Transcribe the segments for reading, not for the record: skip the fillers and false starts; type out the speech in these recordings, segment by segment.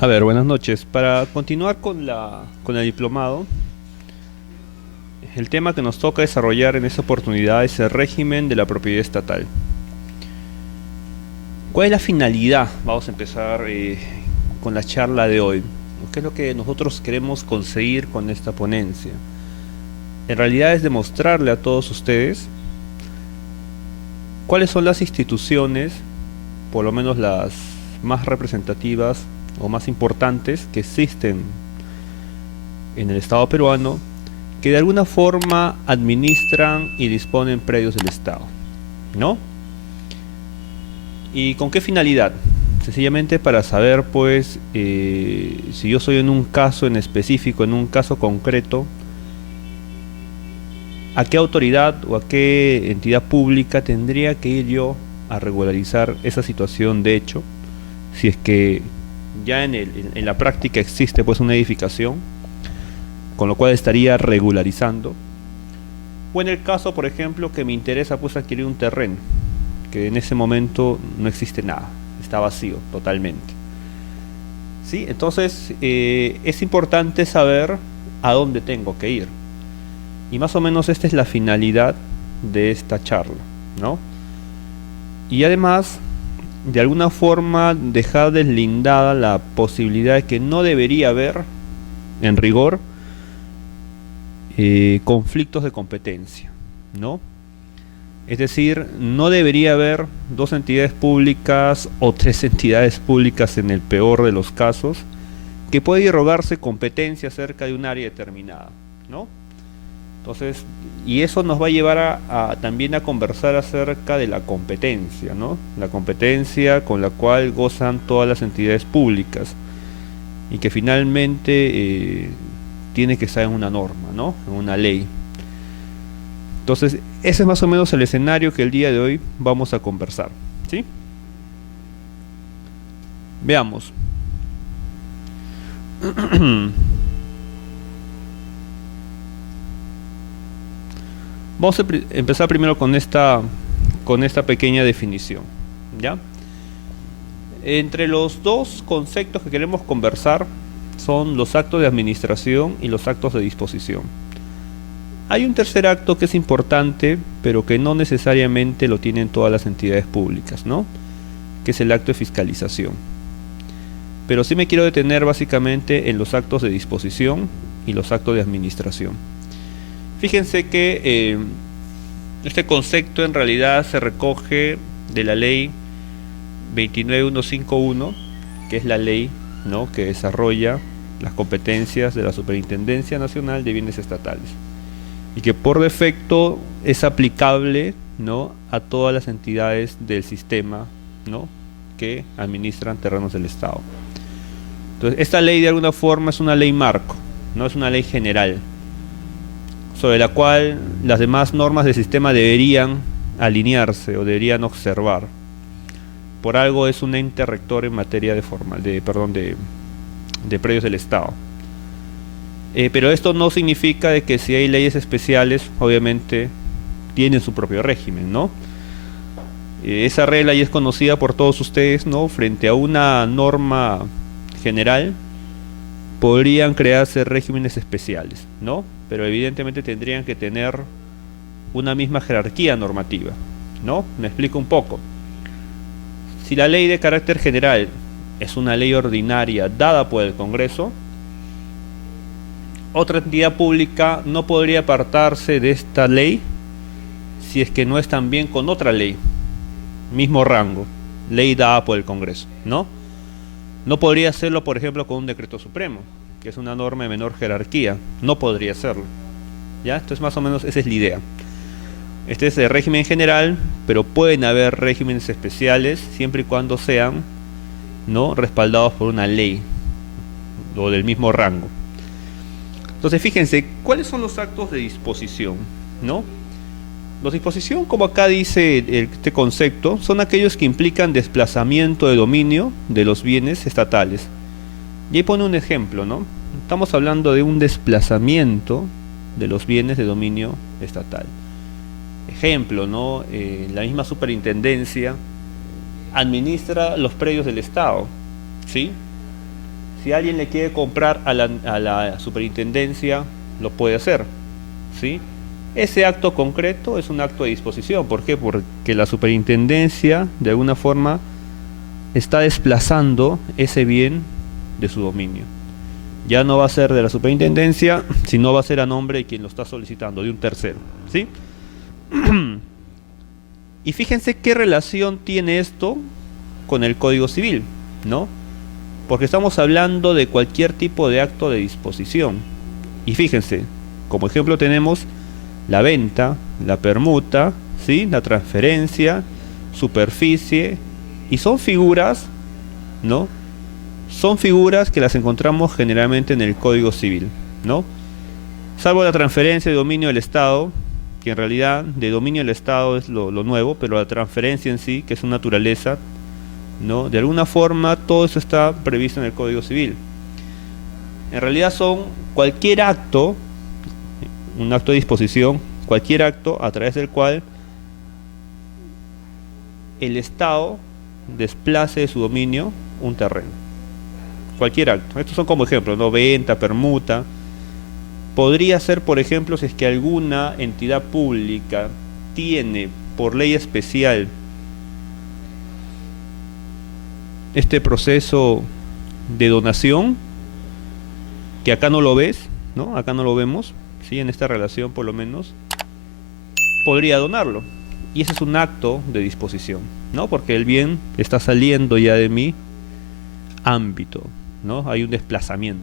A ver, buenas noches. Para continuar con el diplomado, el tema que nos toca desarrollar en esta oportunidad es el régimen de la propiedad estatal. ¿Cuál es la finalidad? Vamos a empezar con la charla de hoy. ¿Qué es lo que nosotros queremos conseguir con esta ponencia? En realidad es demostrarle a todos ustedes cuáles son las instituciones, por lo menos las más representativas o más importantes que existen en el Estado peruano, que de alguna forma administran y disponen predios del Estado, ¿no? ¿Y con qué finalidad? Sencillamente para saber, pues, si yo soy en un caso en específico, en un caso concreto, a qué autoridad o a qué entidad pública tendría que ir yo a regularizar esa situación de hecho, si es que ya en la práctica existe pues una edificación, con lo cual estaría regularizando. O en el caso, por ejemplo, que me interesa pues adquirir un terreno, que en ese momento no existe nada, está vacío totalmente. ¿Sí? Entonces es importante saber a dónde tengo que ir. Y más o menos esta es la finalidad de esta charla, ¿no? Y además, de alguna forma, dejar deslindada la posibilidad de que no debería haber, en rigor, conflictos de competencia, ¿no? Es decir, no debería haber dos entidades públicas o tres entidades públicas en el peor de los casos que puede irrogarse competencia acerca de un área determinada, ¿no? Entonces, y eso nos va a llevar también a conversar acerca de la competencia, ¿no? La competencia con la cual gozan todas las entidades públicas y que finalmente tiene que estar en una norma, ¿no? En una ley. Entonces, ese es más o menos el escenario que el día de hoy vamos a conversar, ¿sí? Veamos. Vamos a empezar primero con esta pequeña definición, ¿ya? Entre los dos conceptos que queremos conversar son los actos de administración y los actos de disposición. Hay un tercer acto que es importante, pero que no necesariamente lo tienen todas las entidades públicas, ¿no? Que es el acto de fiscalización. Pero sí me quiero detener básicamente en los actos de disposición y los actos de administración. Fíjense que este concepto en realidad se recoge de la ley 29151, que es la ley, ¿no?, que desarrolla las competencias de la Superintendencia Nacional de Bienes Estatales y que por defecto es aplicable, ¿no?, a todas las entidades del sistema, ¿no?, que administran terrenos del Estado. Entonces, esta ley de alguna forma es una ley marco, no es una ley general, sobre la cual las demás normas del sistema deberían alinearse o deberían observar. Por algo es un ente rector en materia de predios del Estado. Pero esto no significa de que si hay leyes especiales, obviamente tienen su propio régimen, ¿no? Esa regla ya es conocida por todos ustedes, ¿no? Frente a una norma general, podrían crearse regímenes especiales, ¿no? Pero evidentemente tendrían que tener una misma jerarquía normativa, ¿no? Me explico un poco. Si la ley de carácter general es una ley ordinaria dada por el Congreso, otra entidad pública no podría apartarse de esta ley si es que no es también con otra ley, mismo rango, ley dada por el Congreso, ¿no? No podría hacerlo, por ejemplo, con un decreto supremo, que es una norma de menor jerarquía. No podría hacerlo, ¿ya? Entonces, más o menos, esa es la idea. Este es el régimen general, pero pueden haber regímenes especiales siempre y cuando sean, ¿no?, respaldados por una ley o del mismo rango. Entonces, fíjense, ¿cuáles son los actos de disposición, ¿no? Los de disposición, como acá dice este concepto, son aquellos que implican desplazamiento de dominio de los bienes estatales. Y ahí pone un ejemplo, ¿no? Estamos hablando de un desplazamiento de los bienes de dominio estatal. Ejemplo, ¿no? La misma superintendencia administra los predios del Estado, ¿sí? Si alguien le quiere comprar a la superintendencia, lo puede hacer, ¿sí? Ese acto concreto es un acto de disposición. ¿Por qué? Porque la superintendencia, de alguna forma, está desplazando ese bien de su dominio. Ya no va a ser de la superintendencia, sino va a ser a nombre de quien lo está solicitando, de un tercero, ¿sí? Y fíjense qué relación tiene esto con el Código Civil, ¿no? Porque estamos hablando de cualquier tipo de acto de disposición. Y fíjense, como ejemplo tenemos la venta, la permuta, ¿sí? La transferencia, superficie, y son figuras, ¿no? Son figuras que las encontramos generalmente en el Código Civil, ¿no? Salvo la transferencia de dominio del Estado, que en realidad de dominio del Estado es lo nuevo, pero la transferencia en sí, que es su naturaleza, ¿no? De alguna forma todo eso está previsto en el Código Civil. En realidad son cualquier acto, un acto de disposición, cualquier acto a través del cual el Estado desplace de su dominio un terreno. Cualquier acto. Estos son como ejemplos, ¿no? Venta, permuta. Podría ser, por ejemplo, si es que alguna entidad pública tiene por ley especial este proceso de donación, que acá no lo ves, ¿no? Acá no lo vemos, ¿sí? En esta relación por lo menos, podría donarlo. Y ese es un acto de disposición, ¿no? Porque el bien está saliendo ya de mi ámbito, ¿no? Hay un desplazamiento.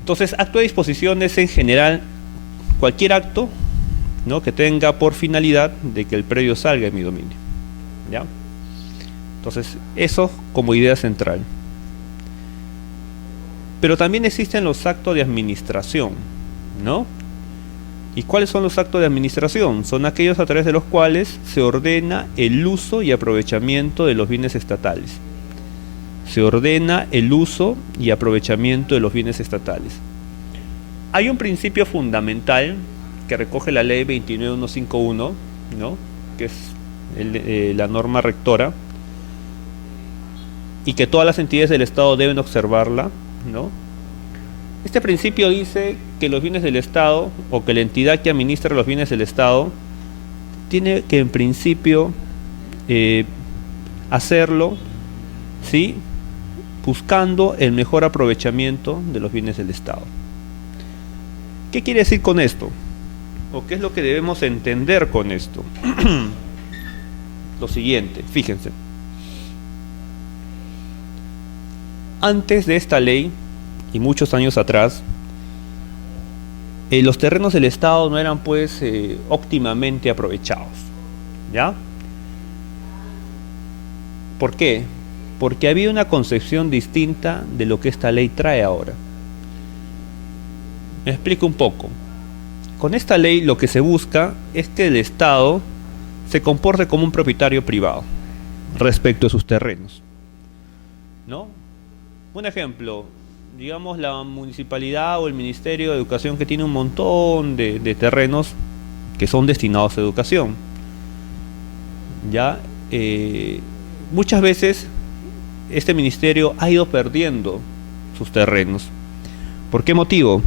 Entonces, acto de disposición es en general cualquier acto, ¿no? Que tenga por finalidad de que el predio salga de mi dominio, ¿ya? Entonces, eso como idea central. Pero también existen los actos de administración, ¿no? ¿Y cuáles son los actos de administración? Son aquellos a través de los cuales se ordena el uso y aprovechamiento de los bienes estatales. Se ordena el uso y aprovechamiento de los bienes estatales. Hay un principio fundamental que recoge la ley 29151, ¿no? Que es la norma rectora, y que todas las entidades del Estado deben observarla, ¿no? Este principio dice que los bienes del Estado, o que la entidad que administra los bienes del Estado, tiene que en principio hacerlo, ¿sí? Buscando el mejor aprovechamiento de los bienes del Estado. ¿Qué quiere decir con esto? ¿O qué es lo que debemos entender con esto? Lo siguiente, fíjense. Antes de esta ley, y muchos años atrás, los terrenos del Estado no eran pues óptimamente aprovechados, ¿ya? ¿Por qué? Porque había una concepción distinta de lo que esta ley trae ahora. Me explico un poco. Con esta ley lo que se busca es que el Estado se comporte como un propietario privado respecto a sus terrenos, ¿no? Un ejemplo, digamos la municipalidad o el Ministerio de Educación, que tiene un montón de terrenos que son destinados a educación. Ya muchas veces este ministerio ha ido perdiendo sus terrenos. ¿Por qué motivo?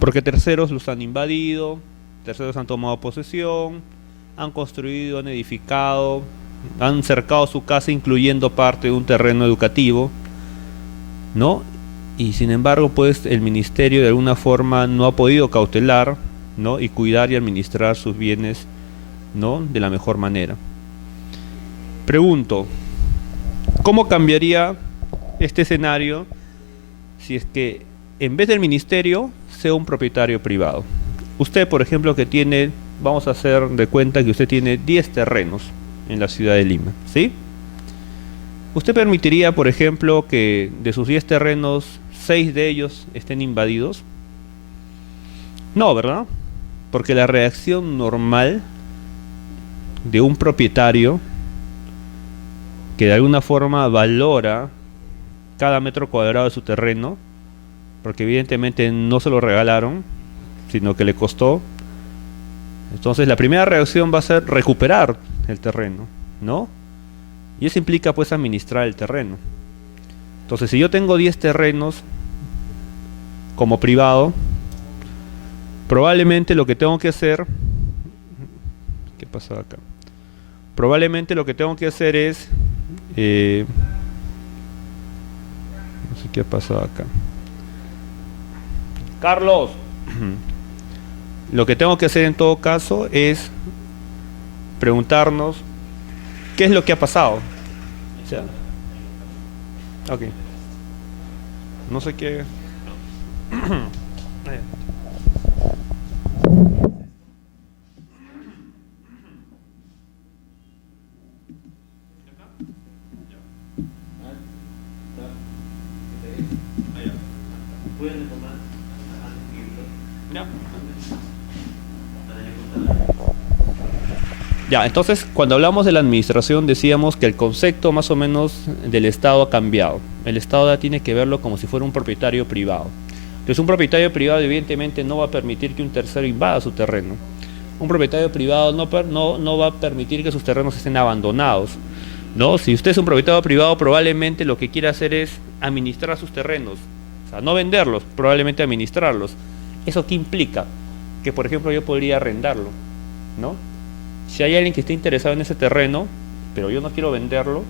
Porque terceros los han invadido, terceros han tomado posesión, han construido, han edificado, han cercado su casa incluyendo parte de un terreno educativo, ¿no? Y sin embargo, pues el ministerio de alguna forma no ha podido cautelar, ¿no? Y cuidar y administrar sus bienes, ¿no? De la mejor manera. Pregunto, ¿cómo cambiaría este escenario si es que en vez del ministerio sea un propietario privado? Usted, por ejemplo, que tiene, vamos a hacer de cuenta que usted tiene 10 terrenos en la ciudad de Lima, ¿sí? ¿Usted permitiría, por ejemplo, que de sus 10 terrenos, 6 de ellos estén invadidos? No, ¿verdad? Porque la reacción normal de un propietario que de alguna forma valora cada metro cuadrado de su terreno, porque evidentemente no se lo regalaron, sino que le costó. Entonces la primera reacción va a ser recuperar el terreno, ¿no? Y eso implica pues administrar el terreno. Entonces, si yo tengo 10 terrenos como privado, probablemente lo que tengo que hacer... ¿Qué pasó acá? Probablemente lo que tengo que hacer es... no sé qué ha pasado acá. Carlos. Lo que tengo que hacer en todo caso es preguntarnos qué es lo que ha pasado. O sea, ok. No sé qué. Ya, entonces cuando hablamos de la administración decíamos que el concepto más o menos del Estado ha cambiado. El Estado ya tiene que verlo como si fuera un propietario privado. Entonces un propietario privado evidentemente no va a permitir que un tercero invada su terreno. Un propietario privado no va a permitir que sus terrenos estén abandonados, ¿no? Si usted es un propietario privado, probablemente lo que quiere hacer es administrar sus terrenos. O sea, no venderlos, probablemente administrarlos. ¿Eso qué implica? Que por ejemplo yo podría arrendarlo, ¿no? Si hay alguien que esté interesado en ese terreno, pero yo no quiero venderlo,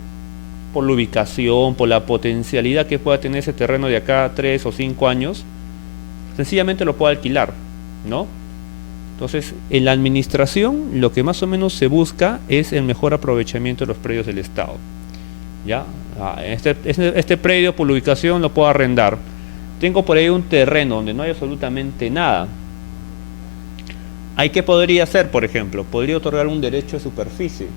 por la ubicación, por la potencialidad que pueda tener ese terreno de acá a 3 o 5 años, sencillamente lo puedo alquilar, ¿no? Entonces, en la administración, lo que más o menos se busca es el mejor aprovechamiento de los predios del Estado. ¿Ya? Este predio por la ubicación lo puedo arrendar. Tengo por ahí un terreno donde no hay absolutamente nada. ¿Qué podría hacer, por ejemplo? Podría otorgar un derecho de superficie.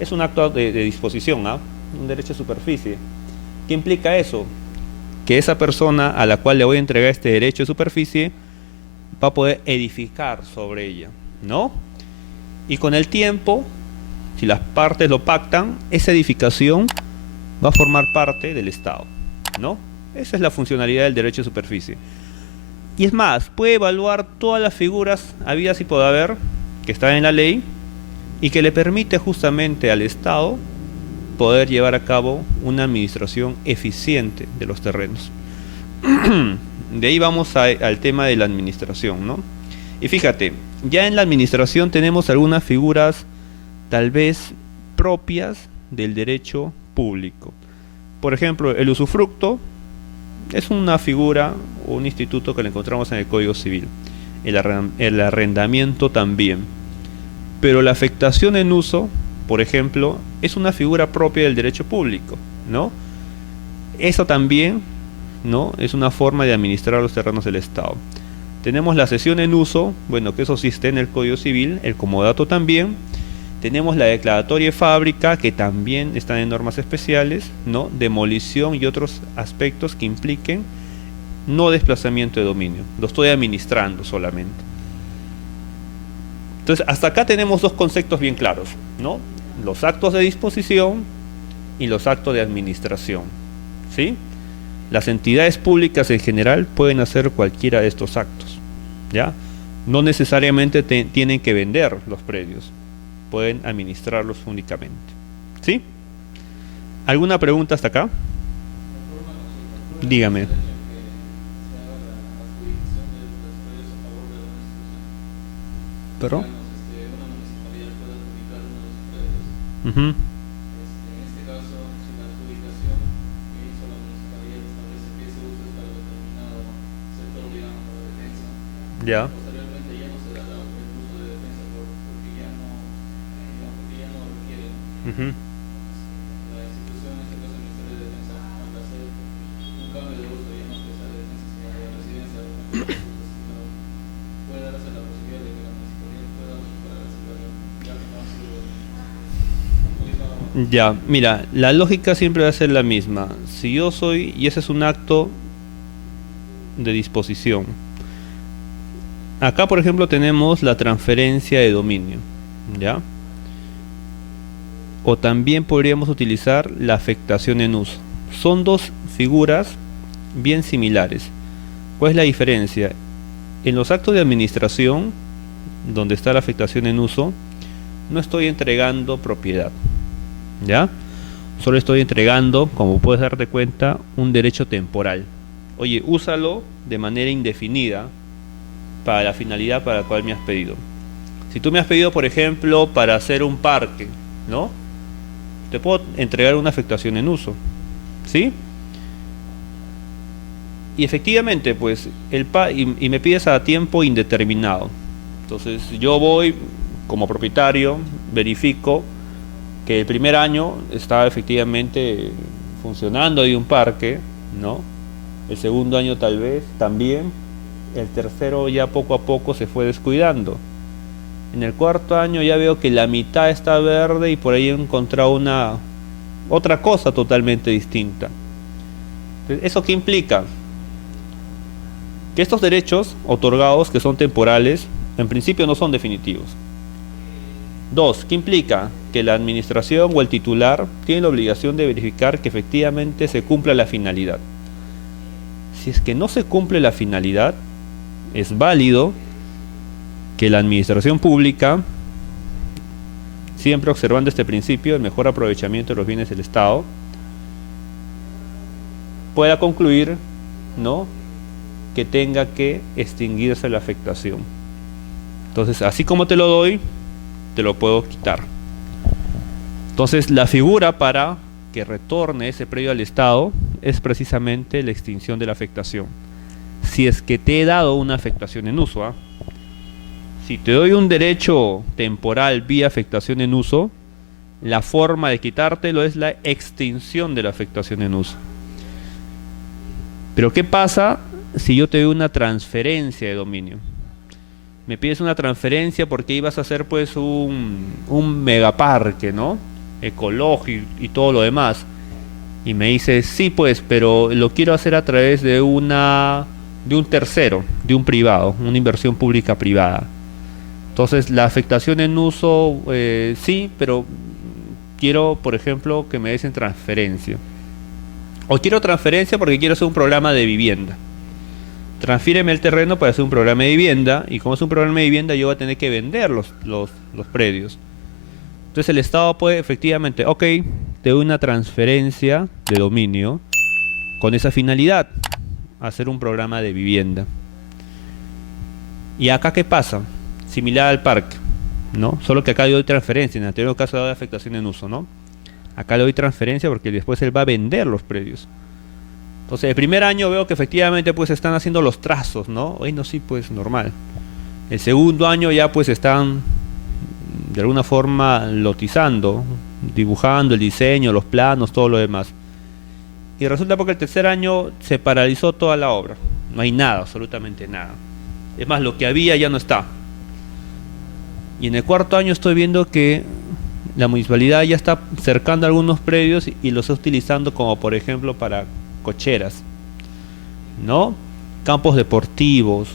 Es un acto de disposición, ¿ah? Un derecho de superficie. ¿Qué implica eso? Que esa persona a la cual le voy a entregar este derecho de superficie va a poder edificar sobre ella, ¿no? Y con el tiempo, si las partes lo pactan, esa edificación va a formar parte del Estado, ¿no? Esa es la funcionalidad del derecho de superficie. Y es más, puede evaluar todas las figuras habidas y por haber que están en la ley y que le permite justamente al Estado poder llevar a cabo una administración eficiente de los terrenos. De ahí vamos al tema de la administración, ¿no? Y fíjate, ya en la administración tenemos algunas figuras tal vez propias del derecho público. Por ejemplo, el usufructo es una figura o un instituto que lo encontramos en el Código Civil. El arrendamiento también. Pero la afectación en uso, por ejemplo, es una figura propia del derecho público, ¿no? Eso también, ¿no? Es una forma de administrar los terrenos del Estado. Tenemos la cesión en uso, bueno, que eso sí está en el Código Civil, el comodato también. Tenemos la declaratoria de fábrica, que también están en normas especiales, ¿no? Demolición y otros aspectos que impliquen no desplazamiento de dominio. Lo estoy administrando solamente. Entonces, hasta acá tenemos dos conceptos bien claros, ¿no? Los actos de disposición y los actos de administración, ¿sí? Las entidades públicas en general pueden hacer cualquiera de estos actos, ¿ya? No necesariamente tienen que vender los predios, pueden administrarlos únicamente, ¿sí? ¿Alguna pregunta hasta acá? Dígame. ¿Pero? Uh-huh. Ya. Posteriormente ya no se dará el uso de defensa porque ya no, porque ya no lo requieren. Uh-huh. La institución, en este caso el Ministerio de Defensa, al hacer un cambio de uso, ya no es que sea de defensa, sino de residencia, puede darse la posibilidad de que la municipalidad pueda recuperar ese terreno, ya que no ha sido utilizado. Ya, mira, la lógica siempre va a ser la misma. Si yo soy, y ese es un acto de disposición. Acá, por ejemplo, tenemos la transferencia de dominio, ¿ya? O también podríamos utilizar la afectación en uso. Son dos figuras bien similares. ¿Cuál es la diferencia? En los actos de administración, donde está la afectación en uso, no estoy entregando propiedad, ¿ya? Solo estoy entregando, como puedes darte cuenta, un derecho temporal. Oye, úsalo de manera indefinida para la finalidad para la cual me has pedido. Si tú me has pedido, por ejemplo, para hacer un parque, ¿no? Te puedo entregar una afectación en uso, ¿sí? Y efectivamente, pues, y me pides a tiempo indeterminado. Entonces, yo voy como propietario, verifico que el primer año estaba efectivamente funcionando ahí un parque, ¿no? El segundo año tal vez también. El tercero ya poco a poco se fue descuidando. En el cuarto año ya veo que la mitad está verde y por ahí he encontrado otra cosa totalmente distinta. Entonces, ¿eso qué implica? Que estos derechos otorgados, que son temporales, en principio no son definitivos. Dos, ¿qué implica? Que la administración o el titular tiene la obligación de verificar que efectivamente se cumpla la finalidad. Si es que no se cumple la finalidad, es válido que la administración pública, siempre observando este principio, el mejor aprovechamiento de los bienes del Estado, pueda concluir, ¿no?, que tenga que extinguirse la afectación. Entonces, así como te lo doy, te lo puedo quitar. Entonces, la figura para que retorne ese predio al Estado es precisamente la extinción de la afectación. Si es que te he dado una afectación en uso, ¿eh? Si te doy un derecho temporal vía afectación en uso, la forma de quitártelo es la extinción de la afectación en uso. Pero ¿qué pasa si yo te doy una transferencia de dominio? Me pides una transferencia porque ibas a hacer pues un megaparque, ¿no?, ecológico y todo lo demás. Y me dices, sí pues, pero lo quiero hacer a través de un tercero, de un privado, una inversión pública privada. Entonces la afectación en uso, sí, pero quiero, por ejemplo, que me des en transferencia. O quiero transferencia porque quiero hacer un programa de vivienda. Transfíreme el terreno para hacer un programa de vivienda, y como es un programa de vivienda yo voy a tener que vender los predios. Entonces el Estado puede efectivamente, ok, te doy una transferencia de dominio con esa finalidad, hacer un programa de vivienda. ¿Y acá qué pasa? Similar al parque, ¿no? Solo que acá le doy transferencia, en el anterior caso le doy afectación en uso, ¿no? Acá le doy transferencia porque después él va a vender los predios. Entonces el primer año veo que efectivamente pues están haciendo los trazos, ¿no? Bueno, sí, pues normal. El segundo año ya pues están de alguna forma lotizando, dibujando el diseño, los planos, todo lo demás. Y resulta porque el tercer año se paralizó toda la obra. No hay nada, absolutamente nada. Es más, lo que había ya no está. Y en el cuarto año estoy viendo que la municipalidad ya está cercando algunos predios y los está utilizando como por ejemplo para cocheras, ¿no?, campos deportivos,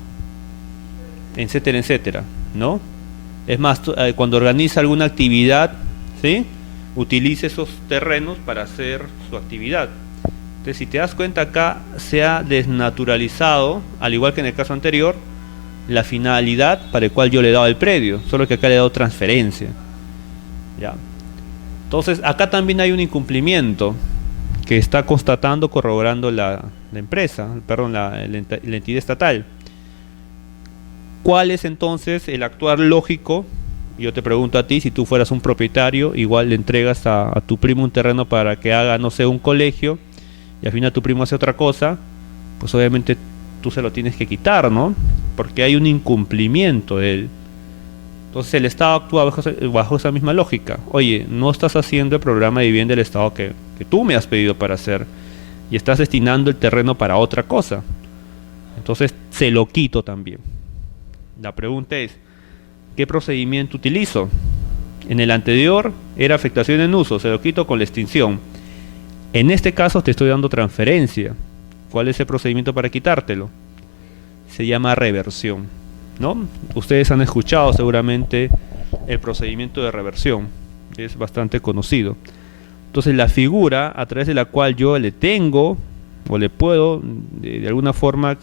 etcétera, etcétera, ¿no? Es más, cuando organiza alguna actividad, ¿sí?, utilice esos terrenos para hacer su actividad. Entonces, si te das cuenta, acá se ha desnaturalizado, al igual que en el caso anterior, la finalidad para el cual yo le he dado el predio, solo que acá le he dado transferencia. ¿Ya? Entonces, acá también hay un incumplimiento que está constatando, corroborando la empresa, perdón, la entidad estatal. ¿Cuál es entonces el actuar lógico? Yo te pregunto a ti, si tú fueras un propietario, igual le entregas a tu primo un terreno para que haga, no sé, un colegio, y al final tu primo hace otra cosa, pues obviamente tú se lo tienes que quitar, ¿no? Porque hay un incumplimiento de él. Entonces el Estado actúa bajo esa misma lógica. Oye, no estás haciendo el programa de vivienda del Estado que tú me has pedido para hacer, y estás destinando el terreno para otra cosa. Entonces se lo quito también. La pregunta es, ¿qué procedimiento utilizo? En el anterior era afectación en uso, se lo quito con la extinción. En este caso te estoy dando transferencia. ¿Cuál es el procedimiento para quitártelo? Se llama reversión, ¿no? Ustedes han escuchado seguramente el procedimiento de reversión, es bastante conocido. Entonces la figura a través de la cual yo le tengo o le puedo de alguna forma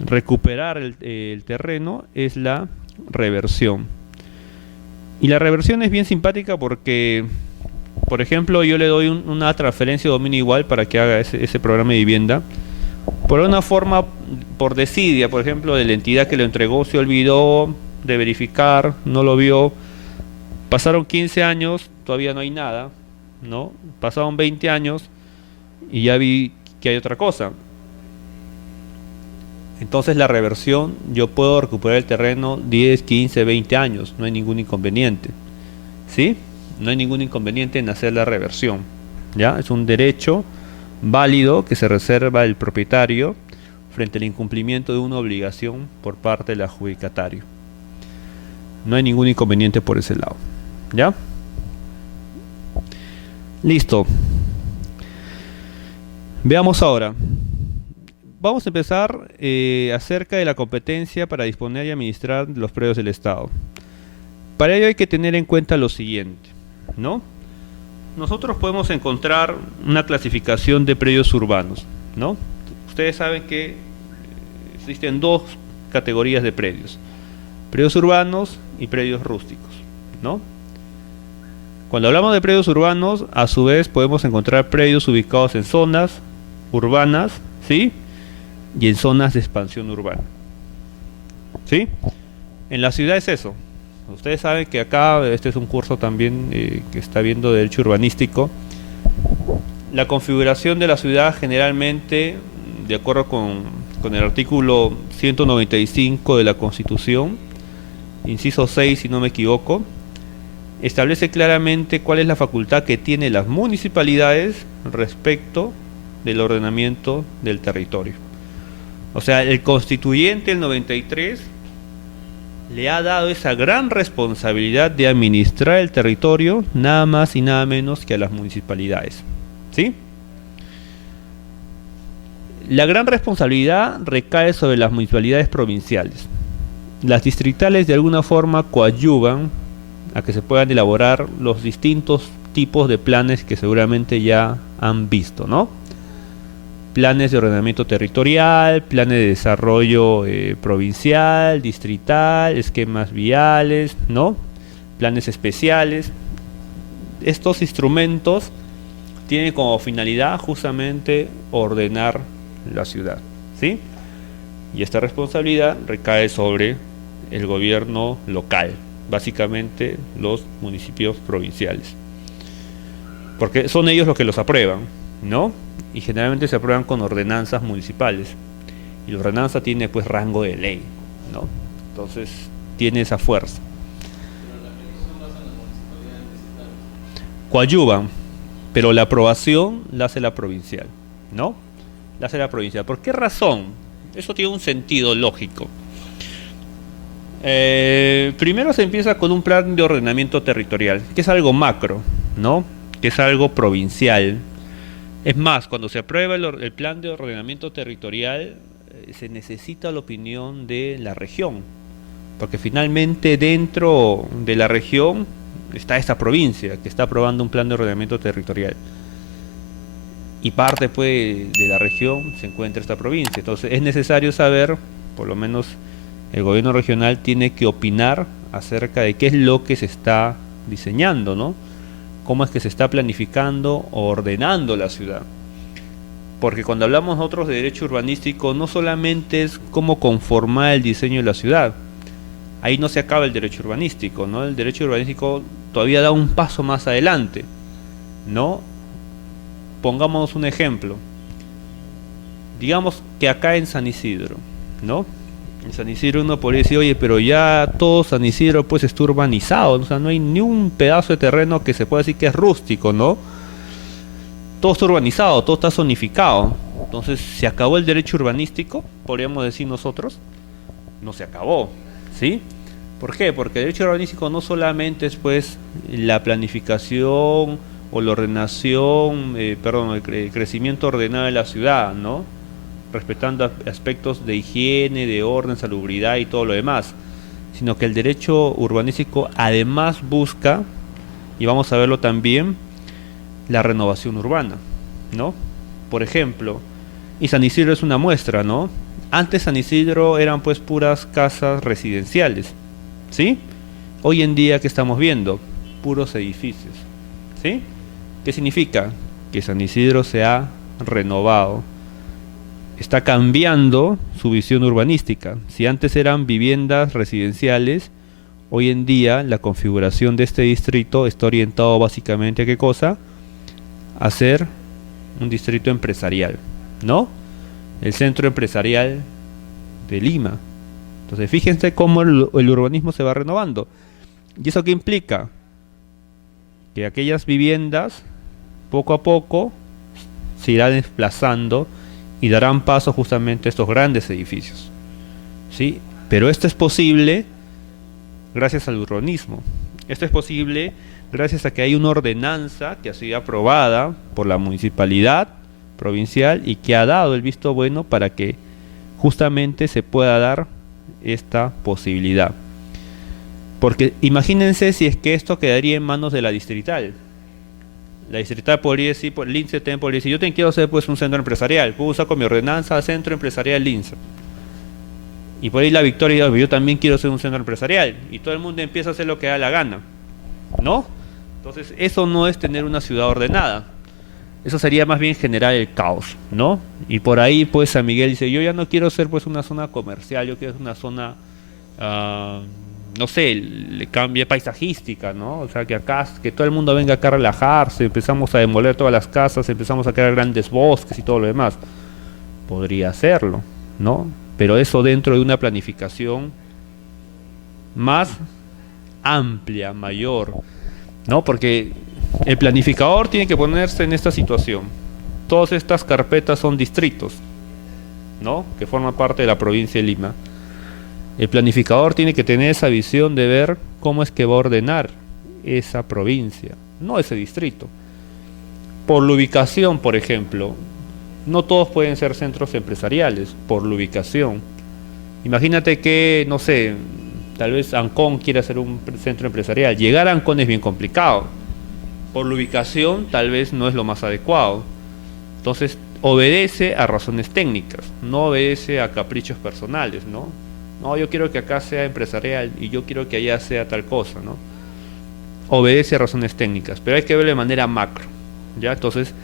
recuperar el terreno es la reversión. Y la reversión es bien simpática porque Por ejemplo, yo le doy una transferencia de dominio igual para que haga ese programa de vivienda. Por una forma, por desidia, por ejemplo, de la entidad que lo entregó, se olvidó de verificar, no lo vio. Pasaron 15 años, todavía no hay nada, ¿no? Pasaron 20 años y ya vi que hay otra cosa. Entonces la reversión, yo puedo recuperar el terreno 10, 15, 20 años, no hay ningún inconveniente. ¿Sí? No hay ningún inconveniente en hacer la reversión. ¿Ya? Es un derecho válido que se reserva el propietario frente al incumplimiento de una obligación por parte del adjudicatario. No hay ningún inconveniente por ese lado. ¿Ya? Listo. Veamos ahora. Vamos a empezar acerca de la competencia para disponer y administrar los predios del Estado. Para ello hay que tener en cuenta lo siguiente, ¿no? Nosotros podemos encontrar una clasificación de predios urbanos, ¿no? Ustedes saben que existen dos categorías de predios: predios urbanos y predios rústicos, ¿no? Cuando hablamos de predios urbanos, a su vez podemos encontrar predios ubicados en zonas urbanas, ¿sí? Y en zonas de expansión urbana, ¿sí? En la ciudad es eso. Ustedes saben que acá, este es un curso también que está viendo derecho urbanístico. La configuración de la ciudad generalmente, de acuerdo con el artículo 195 de la Constitución, inciso 6 si no me equivoco, establece claramente cuál es la facultad que tienen las municipalidades respecto del ordenamiento del territorio. O sea, el constituyente del 93 le ha dado esa gran responsabilidad de administrar el territorio, nada más y nada menos que a las municipalidades, ¿sí? La gran responsabilidad recae sobre las municipalidades provinciales. Las distritales de alguna forma coadyuvan a que se puedan elaborar los distintos tipos de planes que seguramente ya han visto, ¿no? Planes de ordenamiento territorial, planes de desarrollo provincial, distrital, esquemas viales, ¿no? Planes especiales. Estos instrumentos tienen como finalidad justamente ordenar la ciudad, ¿sí? Y esta responsabilidad recae sobre el gobierno local, básicamente los municipios provinciales, porque son ellos los que los aprueban, ¿no? Y generalmente se aprueban con ordenanzas municipales, y la ordenanza tiene pues rango de ley, ¿no? Entonces tiene esa fuerza. Pero la ejecución lo hacen las municipalidades distritales. Coadyuvan, pero la aprobación la hace la provincial, ¿no? La hace la provincial. ¿Por qué razón? Eso tiene un sentido lógico. Primero se empieza con un plan de ordenamiento territorial, que es algo macro, ¿no? Que es algo provincial. Es más, cuando se aprueba el plan de ordenamiento territorial, se necesita la opinión de la región, porque finalmente dentro de la región está esta provincia que está aprobando un plan de ordenamiento territorial. Y parte pues de la región se encuentra esta provincia. Entonces es necesario saber, por lo menos el gobierno regional tiene que opinar acerca de qué es lo que se está diseñando, ¿no? Cómo es que se está planificando o ordenando la ciudad. Porque cuando hablamos nosotros de derecho urbanístico, no solamente es cómo conformar el diseño de la ciudad. Ahí no se acaba el derecho urbanístico, ¿no? El derecho urbanístico todavía da un paso más adelante, ¿no? Pongamos un ejemplo. Digamos que acá en San Isidro, ¿no? En San Isidro uno podría decir, oye, pero ya todo San Isidro pues está urbanizado, o sea, no hay ni un pedazo de terreno que se pueda decir que es rústico, ¿no? Todo está urbanizado, todo está zonificado. Entonces, ¿se acabó el derecho urbanístico? Podríamos decir nosotros. No se acabó, ¿sí? ¿Por qué? Porque el derecho urbanístico no solamente es pues la planificación o la ordenación, el crecimiento ordenado de la ciudad, ¿no? Respetando aspectos de higiene, de orden, salubridad y todo lo demás, sino que el derecho urbanístico además busca, y vamos a verlo también, la renovación urbana, ¿no? Por ejemplo, y San Isidro es una muestra, ¿no? Antes San Isidro eran pues puras casas residenciales, ¿sí? Hoy en día, ¿qué estamos viendo? Puros edificios, ¿sí? ¿Qué significa? Que San Isidro se ha renovado, está cambiando su visión urbanística. Si antes eran viviendas residenciales, hoy en día la configuración de este distrito está orientado básicamente a qué cosa? A ser un distrito empresarial, ¿no? El centro empresarial de Lima. Entonces fíjense cómo el urbanismo se va renovando. ¿Y eso qué implica? Que aquellas viviendas poco a poco se irán desplazando y darán paso justamente a estos grandes edificios, ¿sí? Pero esto es posible gracias al urbanismo. Esto es posible gracias a que hay una ordenanza que ha sido aprobada por la municipalidad provincial y que ha dado el visto bueno para que justamente se pueda dar esta posibilidad. Porque imagínense si es que esto quedaría en manos de la distrital. La distrital podría decir, pues, Lince también podría decir, yo te quiero hacer pues un centro empresarial, puedo usar con mi ordenanza centro empresarial Lince. Y por ahí la Victoria dice, yo también quiero ser un centro empresarial. Y todo el mundo empieza a hacer lo que da la gana, ¿no? Entonces eso no es tener una ciudad ordenada. Eso sería más bien generar el caos, ¿no? Y por ahí pues San Miguel dice, yo ya no quiero ser pues una zona comercial, yo quiero una zona, no sé, le cambie paisajística, ¿no? O sea, que acá, que todo el mundo venga acá a relajarse, empezamos a demoler todas las casas, empezamos a crear grandes bosques y todo lo demás. Podría hacerlo, ¿no? Pero eso dentro de una planificación más amplia, mayor, ¿no? Porque el planificador tiene que ponerse en esta situación. Todas estas carpetas son distritos, ¿no? Que forman parte de la provincia de Lima. El planificador tiene que tener esa visión de ver cómo es que va a ordenar esa provincia, no ese distrito. Por la ubicación, por ejemplo, no todos pueden ser centros empresariales, por la ubicación. Imagínate que, no sé, tal vez Ancón quiera ser un centro empresarial. Llegar a Ancón es bien complicado. Por la ubicación, tal vez no es lo más adecuado. Entonces, obedece a razones técnicas, no obedece a caprichos personales, ¿no? No, yo quiero que acá sea empresarial y yo quiero que allá sea tal cosa, ¿no? Obedece a razones técnicas, pero hay que verlo de manera macro, ¿ya? Entonces,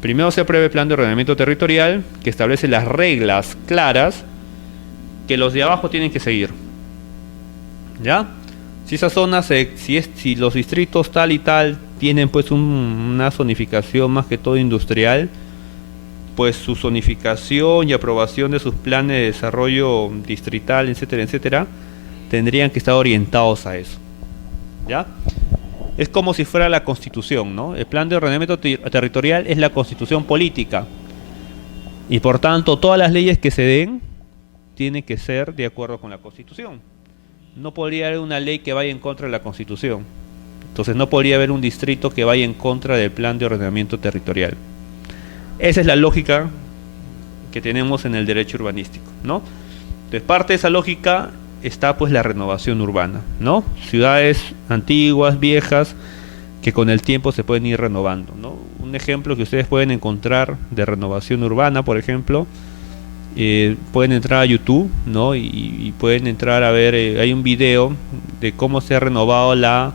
primero se aprueba el plan de ordenamiento territorial que establece las reglas claras que los de abajo tienen que seguir, ¿ya? Si esa zona, si los distritos tal y tal tienen pues una zonificación más que todo industrial, pues su zonificación y aprobación de sus planes de desarrollo distrital, etcétera, etcétera, tendrían que estar orientados a eso, ¿ya? Es como si fuera la Constitución, ¿no? El plan de ordenamiento territorial es la Constitución política y por tanto todas las leyes que se den tienen que ser de acuerdo con la Constitución. No podría haber una ley que vaya en contra de la Constitución. Entonces no podría haber un distrito que vaya en contra del plan de ordenamiento territorial. Esa es la lógica que tenemos en el derecho urbanístico, ¿no? Entonces parte de esa lógica está pues la renovación urbana, ¿no? Ciudades antiguas, viejas, que con el tiempo se pueden ir renovando, ¿no? Un ejemplo que ustedes pueden encontrar de renovación urbana, por ejemplo, pueden entrar a YouTube, ¿no? Y pueden entrar a ver, hay un video de cómo se ha renovado la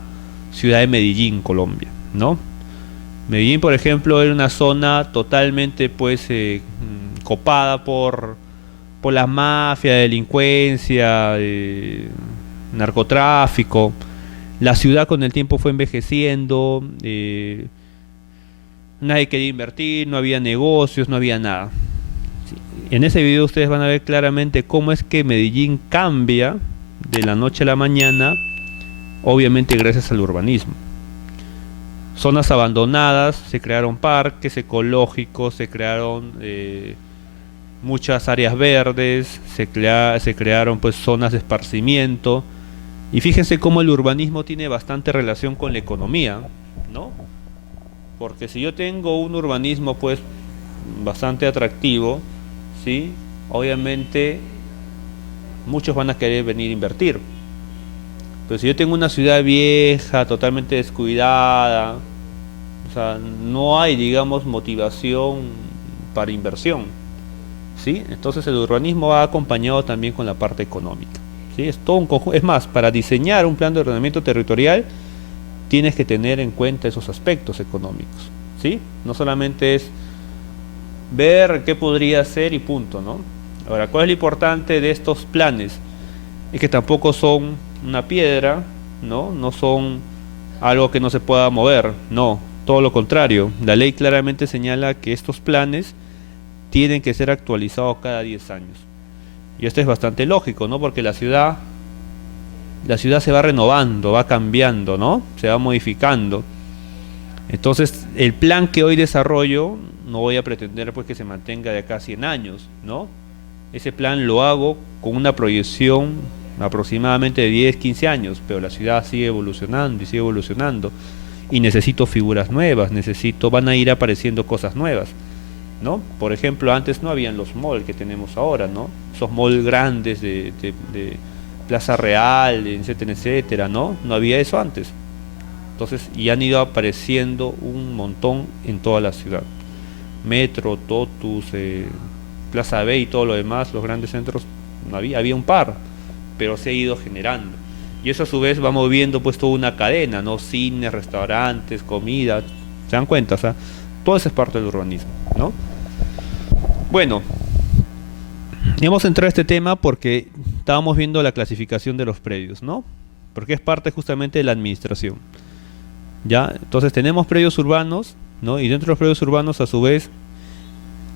ciudad de Medellín, Colombia, ¿no? Medellín, por ejemplo, era una zona totalmente pues copada por la mafia, delincuencia, narcotráfico. La ciudad con el tiempo fue envejeciendo, nadie quería invertir, no había negocios, no había nada. En ese video ustedes van a ver claramente cómo es que Medellín cambia de la noche a la mañana, obviamente gracias al urbanismo. Zonas abandonadas, se crearon parques ecológicos, se crearon muchas áreas verdes, se crearon pues zonas de esparcimiento. Y fíjense cómo el urbanismo tiene bastante relación con la economía, ¿no? Porque si yo tengo un urbanismo pues bastante atractivo, ¿sí? Obviamente muchos van a querer venir a invertir. Pero si yo tengo una ciudad vieja, totalmente descuidada, o sea, no hay, digamos, motivación para inversión, ¿sí? Entonces el urbanismo va acompañado también con la parte económica, ¿sí? Es todo un conjunto. Es más, para diseñar un plan de ordenamiento territorial tienes que tener en cuenta esos aspectos económicos, ¿sí? No solamente es ver qué podría ser y punto, ¿no? Ahora, ¿cuál es lo importante de estos planes? Es que tampoco son una piedra, ¿no? No son algo que no se pueda mover, no, todo lo contrario. La ley claramente señala que estos planes tienen que ser actualizados cada 10 años. Y esto es bastante lógico, ¿no? Porque la ciudad se va renovando, va cambiando, ¿no? Se va modificando. Entonces, el plan que hoy desarrollo, no voy a pretender pues que se mantenga de acá a 100 años, ¿no? Ese plan lo hago con una proyección aproximadamente de 10, 15 años, pero la ciudad sigue evolucionando y sigue evolucionando. Y necesito figuras nuevas, van a ir apareciendo cosas nuevas, ¿no? Por ejemplo, antes no habían los malls que tenemos ahora, ¿no? Esos malls grandes de Plaza Real, etcétera, etcétera, ¿no? No había eso antes. Entonces, y han ido apareciendo un montón en toda la ciudad. Metro, Totus, Plaza B y todo lo demás, los grandes centros, no había un par, pero se ha ido generando. Y eso a su vez va moviendo pues toda una cadena, ¿no? Cines, restaurantes, comida, ¿se dan cuenta? O sea, todo eso es parte del urbanismo, ¿no? Bueno, hemos entrado a este tema porque estábamos viendo la clasificación de los predios, ¿no? Porque es parte justamente de la administración. ¿Ya? Entonces tenemos predios urbanos, ¿no? Y dentro de los predios urbanos, a su vez,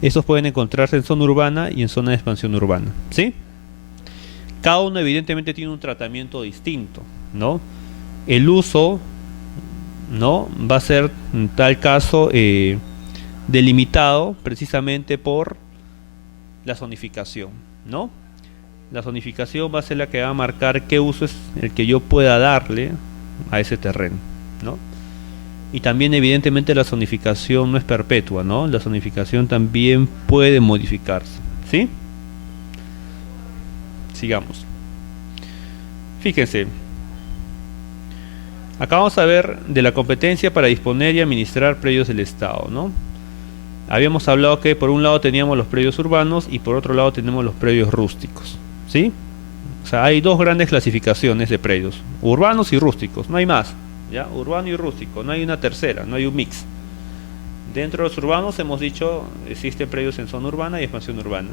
estos pueden encontrarse en zona urbana y en zona de expansión urbana, ¿sí? Cada uno evidentemente tiene un tratamiento distinto, ¿no? El uso, ¿no? Va a ser en tal caso delimitado precisamente por la zonificación, ¿no? La zonificación va a ser la que va a marcar qué uso es el que yo pueda darle a ese terreno, ¿no? Y también evidentemente la zonificación no es perpetua, ¿no? La zonificación también puede modificarse, ¿sí? Sigamos. Fíjense. Acá vamos a ver de la competencia para disponer y administrar predios del Estado, ¿no? Habíamos hablado que por un lado teníamos los predios urbanos y por otro lado tenemos los predios rústicos, ¿sí? O sea, hay dos grandes clasificaciones de predios, urbanos y rústicos, no hay más. ¿Ya? Urbano y rústico, no hay una tercera, no hay un mix. Dentro de los urbanos hemos dicho, existen predios en zona urbana y expansión urbana.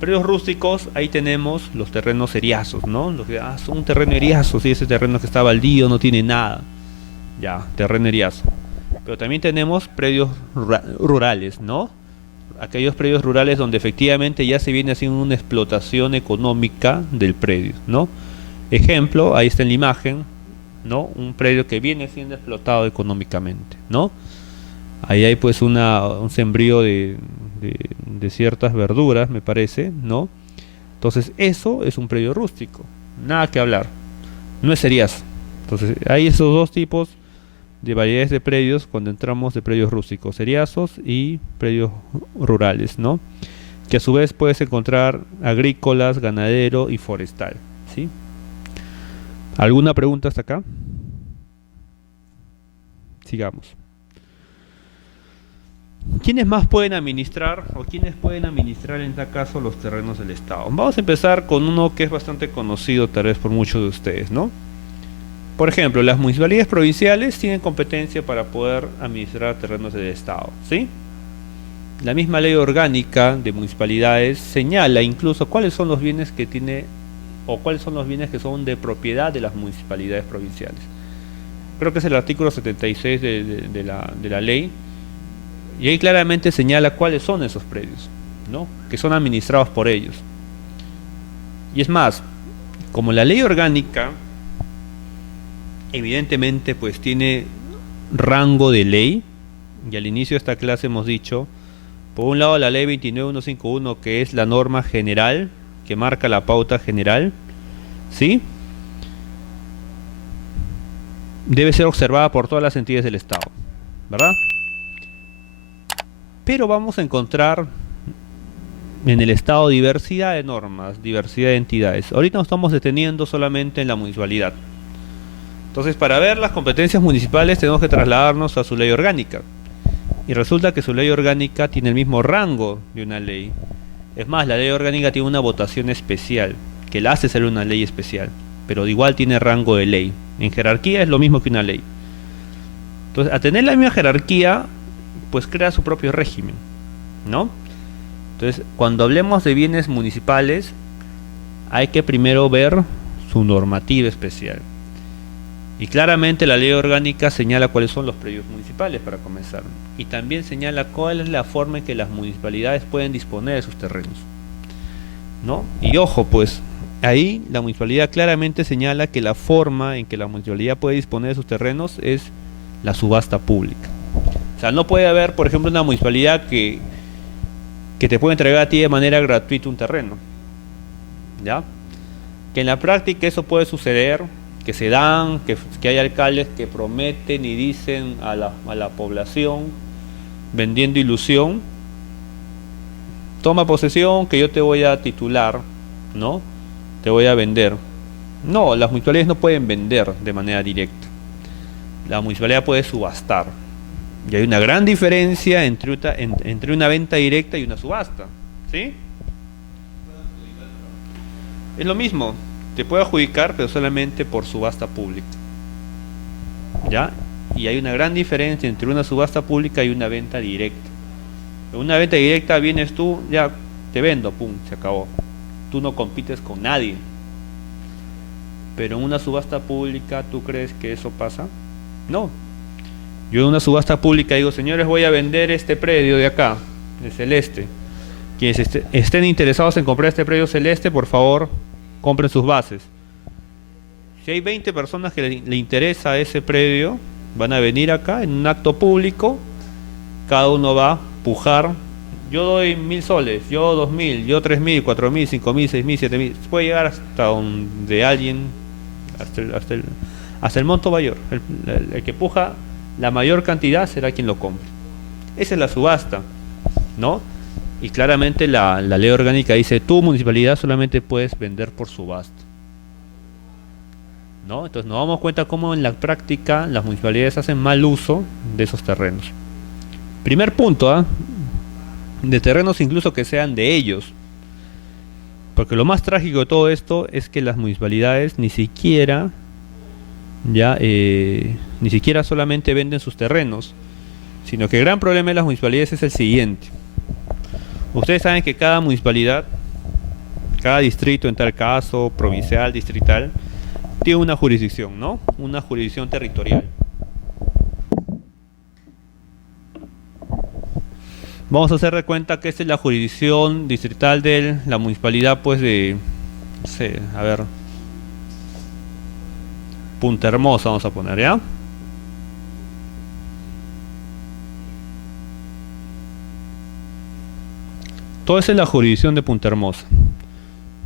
Predios rústicos, ahí tenemos los terrenos eriazos, ¿no? Los que, son un terreno eriazo, sí, ese terreno que está baldío, no tiene nada. Ya, terreno eriazo. Pero también tenemos predios rurales, ¿no? Aquellos predios rurales donde efectivamente ya se viene haciendo una explotación económica del predio, ¿no? Ejemplo, ahí está en la imagen, ¿no? Un predio que viene siendo explotado económicamente, ¿no? Ahí hay pues un sembrío de ciertas verduras, me parece, ¿no? Entonces eso es un predio rústico, nada que hablar, no es seriazo. Entonces hay esos dos tipos de variedades de predios cuando entramos de predios rústicos, seriazos y predios rurales, ¿no? Que a su vez puedes encontrar agrícolas, ganadero y forestal, ¿sí? ¿Alguna pregunta hasta acá? Sigamos. ¿Quiénes más pueden administrar o quiénes pueden administrar en tal caso los terrenos del Estado? Vamos a empezar con uno que es bastante conocido tal vez por muchos de ustedes, ¿no? Por ejemplo, las municipalidades provinciales tienen competencia para poder administrar terrenos del Estado, ¿sí? La misma ley orgánica de municipalidades señala incluso cuáles son los bienes que tiene o cuáles son los bienes que son de propiedad de las municipalidades provinciales. Creo que es el artículo 76 de la ley, y ahí claramente señala cuáles son esos predios, ¿no? Que son administrados por ellos. Y es más, como la ley orgánica evidentemente pues tiene rango de ley, y al inicio de esta clase hemos dicho, por un lado la ley 29151, que es la norma general que marca la pauta general, ¿sí? Debe ser observada por todas las entidades del Estado, ¿verdad? Pero vamos a encontrar en el Estado diversidad de normas, diversidad de entidades. Ahorita nos estamos deteniendo solamente en la municipalidad. Entonces, para ver las competencias municipales tenemos que trasladarnos a su ley orgánica. Y resulta que su ley orgánica tiene el mismo rango de una ley. Es más, la ley orgánica tiene una votación especial, que la hace ser una ley especial, pero igual tiene rango de ley. En jerarquía es lo mismo que una ley. Entonces, a tener la misma jerarquía, pues crea su propio régimen, ¿no? Entonces, cuando hablemos de bienes municipales, hay que primero ver su normativa especial. Y claramente la ley orgánica señala cuáles son los predios municipales para comenzar. Y también señala cuál es la forma en que las municipalidades pueden disponer de sus terrenos, ¿no? Y ojo, pues, ahí la municipalidad claramente señala que la forma en que la municipalidad puede disponer de sus terrenos es la subasta pública. O sea, no puede haber, por ejemplo, una municipalidad que te puede entregar a ti de manera gratuita un terreno, ¿ya? Que en la práctica eso puede suceder, que se dan, que hay alcaldes que prometen y dicen a la población, vendiendo ilusión, toma posesión que yo te voy a titular, ¿no? Te voy a vender. No, las municipalidades no pueden vender de manera directa. La municipalidad puede subastar. Y hay una gran diferencia entre una venta directa y una subasta, ¿sí? Es lo mismo, te puede adjudicar, pero solamente por subasta pública, ¿ya? Y hay una gran diferencia entre una subasta pública y una venta directa. En una venta directa vienes tú, ya te vendo, pum, se acabó. Tú no compites con nadie. Pero en una subasta pública, ¿tú crees que eso pasa? No. Yo en una subasta pública digo, señores, voy a vender este predio de acá, de Celeste. Quienes estén interesados en comprar este predio celeste, por favor, compren sus bases. Si hay 20 personas que le interesa ese predio, van a venir acá en un acto público, cada uno va a pujar. Yo doy 1.000 soles, yo 2.000, yo 3.000, 4.000, 5.000, 6.000, 7.000. Puede llegar hasta donde alguien, hasta el monto mayor. El que puja la mayor cantidad será quien lo compre. Esa es la subasta, ¿no? Y claramente la ley orgánica dice, tu municipalidad solamente puedes vender por subasta, ¿no? Entonces nos damos cuenta cómo en la práctica las municipalidades hacen mal uso de esos terrenos. Primer punto, ¿eh? De terrenos incluso que sean de ellos. Porque lo más trágico de todo esto es que las municipalidades ni siquiera solamente venden sus terrenos, sino que el gran problema de las municipalidades es el siguiente. Ustedes saben que cada municipalidad, cada distrito, en tal caso, provincial, distrital, tiene una jurisdicción, ¿no? Una jurisdicción territorial. Vamos a hacer de cuenta que esta es la jurisdicción distrital de la municipalidad, pues de, no sé, a ver, Punta Hermosa vamos a poner, ¿ya? Todo eso es la jurisdicción de Punta Hermosa.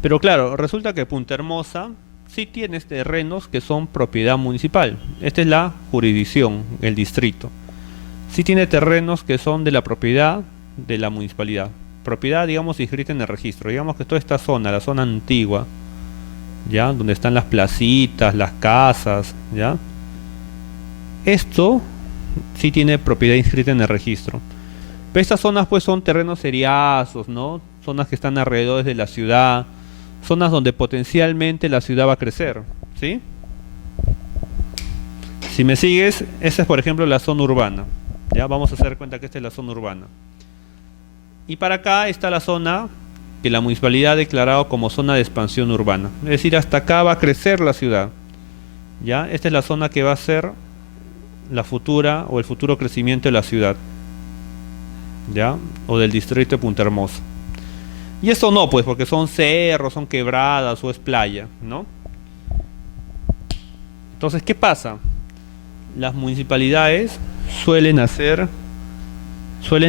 Pero claro, resulta que Punta Hermosa sí tiene terrenos que son propiedad municipal. Esta es la jurisdicción, el distrito. Sí tiene terrenos que son de la propiedad de la municipalidad. Propiedad, digamos, inscrita en el registro. Digamos que toda esta zona, la zona antigua, ¿ya? Donde están las placitas, las casas, ¿ya? Esto sí tiene propiedad inscrita en el registro. Pero estas zonas pues son terrenos seriazos, ¿no? Zonas que están alrededor de la ciudad, zonas donde potencialmente la ciudad va a crecer, ¿sí? Si me sigues, esa es por ejemplo la zona urbana, ¿ya? Vamos a hacer cuenta que esta es la zona urbana. Y para acá está la zona que la municipalidad ha declarado como zona de expansión urbana. Es decir, hasta acá va a crecer la ciudad, ¿ya? Esta es la zona que va a ser la futura o el futuro crecimiento de la ciudad, ¿ya? O del distrito de Punta Hermosa. Y esto no, pues, porque son cerros, son quebradas o es playa, ¿no? Entonces, ¿qué pasa? Las municipalidades suelen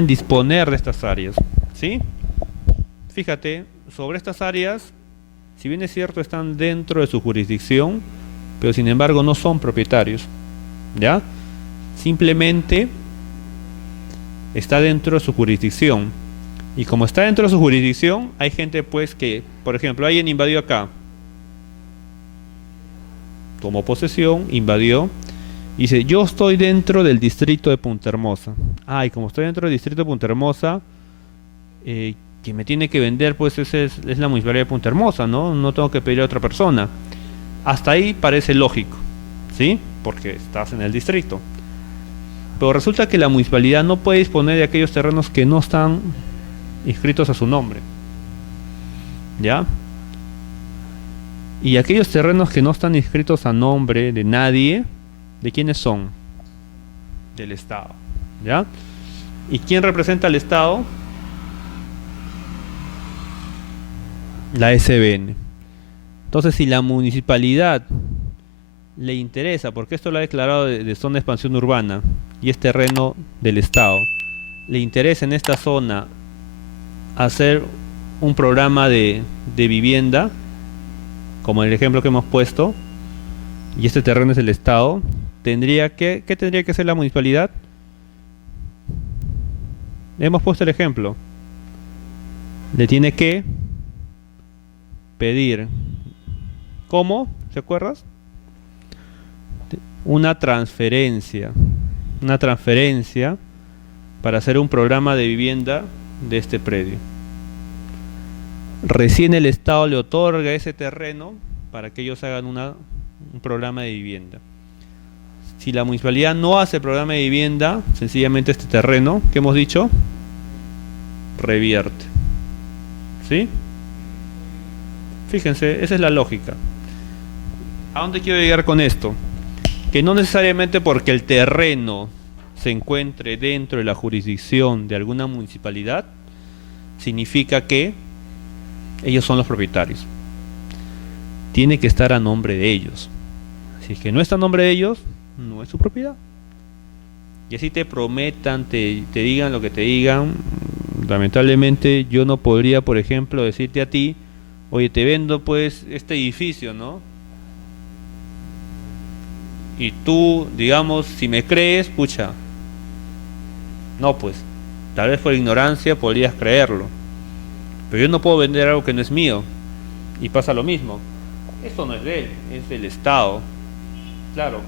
disponer de estas áreas, ¿sí? Fíjate, sobre estas áreas, si bien es cierto, están dentro de su jurisdicción, pero sin embargo no son propietarios, ¿ya? Simplemente está dentro de su jurisdicción. Y como está dentro de su jurisdicción, hay gente pues que, por ejemplo, alguien invadió acá, tomó posesión, invadió, y dice, yo estoy dentro del distrito de Punta Hermosa. Ah, y como estoy dentro del distrito de Punta Hermosa, quien me tiene que vender pues es la municipalidad de Punta Hermosa, ¿no? No tengo que pedir a otra persona. Hasta ahí parece lógico, ¿sí? Porque estás en el distrito. Pero resulta que la municipalidad no puede disponer de aquellos terrenos que no están inscritos a su nombre. ¿Ya? Y aquellos terrenos que no están inscritos a nombre de nadie, ¿de quiénes son? Del Estado. ¿Ya? ¿Y quién representa al Estado? La SBN. Entonces, si la municipalidad le interesa, porque esto lo ha declarado de zona de expansión urbana y es terreno del Estado, le interesa en esta zona hacer un programa de vivienda, como en el ejemplo que hemos puesto, y este terreno es del Estado, ¿qué tendría que hacer la municipalidad? Hemos puesto el ejemplo. Le tiene que pedir, ¿cómo? ¿Se acuerdas? Una transferencia para hacer un programa de vivienda de este predio. Recién el Estado le otorga ese terreno para que ellos hagan un programa de vivienda. Si la municipalidad no hace programa de vivienda, sencillamente este terreno, que hemos dicho, revierte. ¿Sí? Fíjense, esa es la lógica. ¿A dónde quiero llegar con esto? Que no necesariamente porque el terreno se encuentre dentro de la jurisdicción de alguna municipalidad, significa que ellos son los propietarios. Tiene que estar a nombre de ellos. Si es que no está a nombre de ellos, no es su propiedad. Y así te prometan, te digan lo que te digan, lamentablemente yo no podría, por ejemplo, decirte a ti, oye, te vendo pues este edificio, ¿no? Y tú, digamos, si me crees, pucha, no, pues, tal vez por ignorancia podrías creerlo, pero yo no puedo vender algo que no es mío. Y pasa lo mismo, esto no es de él, es del Estado. Claro,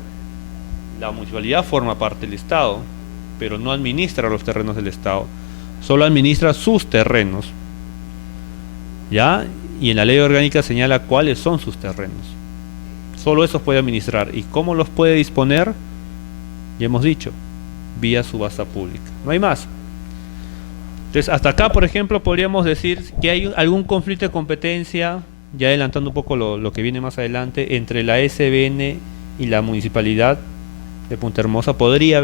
la municipalidad forma parte del Estado, pero no administra los terrenos del Estado, solo administra sus terrenos, ¿ya? Y en la ley orgánica señala cuáles son sus terrenos. Solo esos puede administrar. ¿Y cómo los puede disponer? Ya hemos dicho, vía subasta pública. No hay más. Entonces, hasta acá, por ejemplo, podríamos decir que hay algún conflicto de competencia, ya adelantando un poco lo que viene más adelante, entre la SBN y la municipalidad de Punta Hermosa. Podría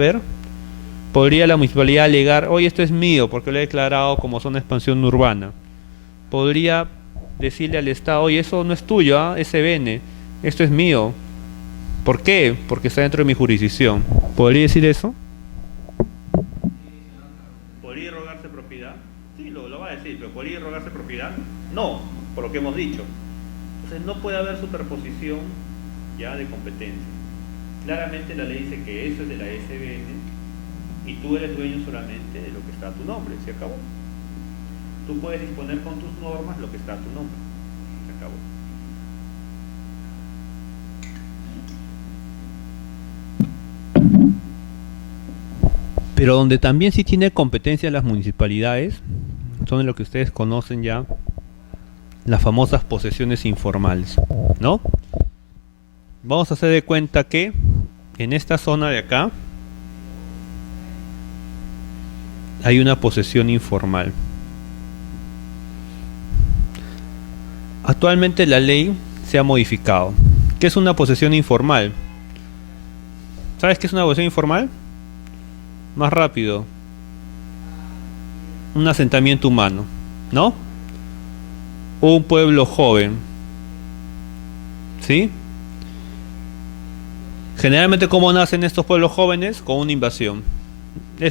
la municipalidad alegar, oye, esto es mío, porque lo he declarado como zona de expansión urbana. Podría decirle al Estado, oye, eso no es tuyo, SBN, esto es mío. ¿Por qué? Porque está dentro de mi jurisdicción. ¿Podría decir eso? ¿Podría rogarse propiedad? Sí, lo va a decir, pero ¿podría rogarse propiedad? No, por lo que hemos dicho. Entonces no puede haber superposición ya de competencia. Claramente la ley dice que eso es de la SBN y tú eres dueño solamente de lo que está a tu nombre, se acabó. Tú puedes disponer con tus normas lo que está a tu nombre, se acabó. Pero donde también sí tiene competencia las municipalidades son en lo que ustedes conocen ya, las famosas posesiones informales, ¿no? Vamos a hacer de cuenta que en esta zona de acá hay una posesión informal. Actualmente la ley se ha modificado. ¿Qué es una posesión informal? ¿Sabes qué es una posesión informal? Más rápido. Un asentamiento humano, ¿no? Un pueblo joven. ¿Sí? Generalmente, ¿cómo nacen estos pueblos jóvenes? Con una invasión.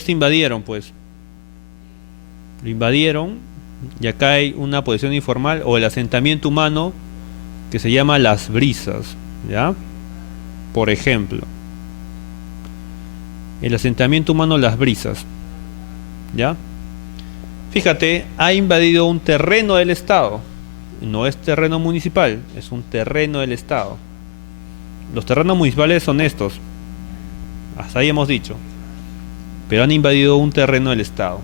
Invadieron, pues. Lo invadieron. Y acá hay una posesión informal o el asentamiento humano que se llama Las Brisas, ¿ya? Por ejemplo, el asentamiento humano Las Brisas, ¿ya? Fíjate, ha invadido un terreno del Estado. No es terreno municipal, es un terreno del Estado. Los terrenos municipales son estos, hasta ahí hemos dicho, pero han invadido un terreno del Estado.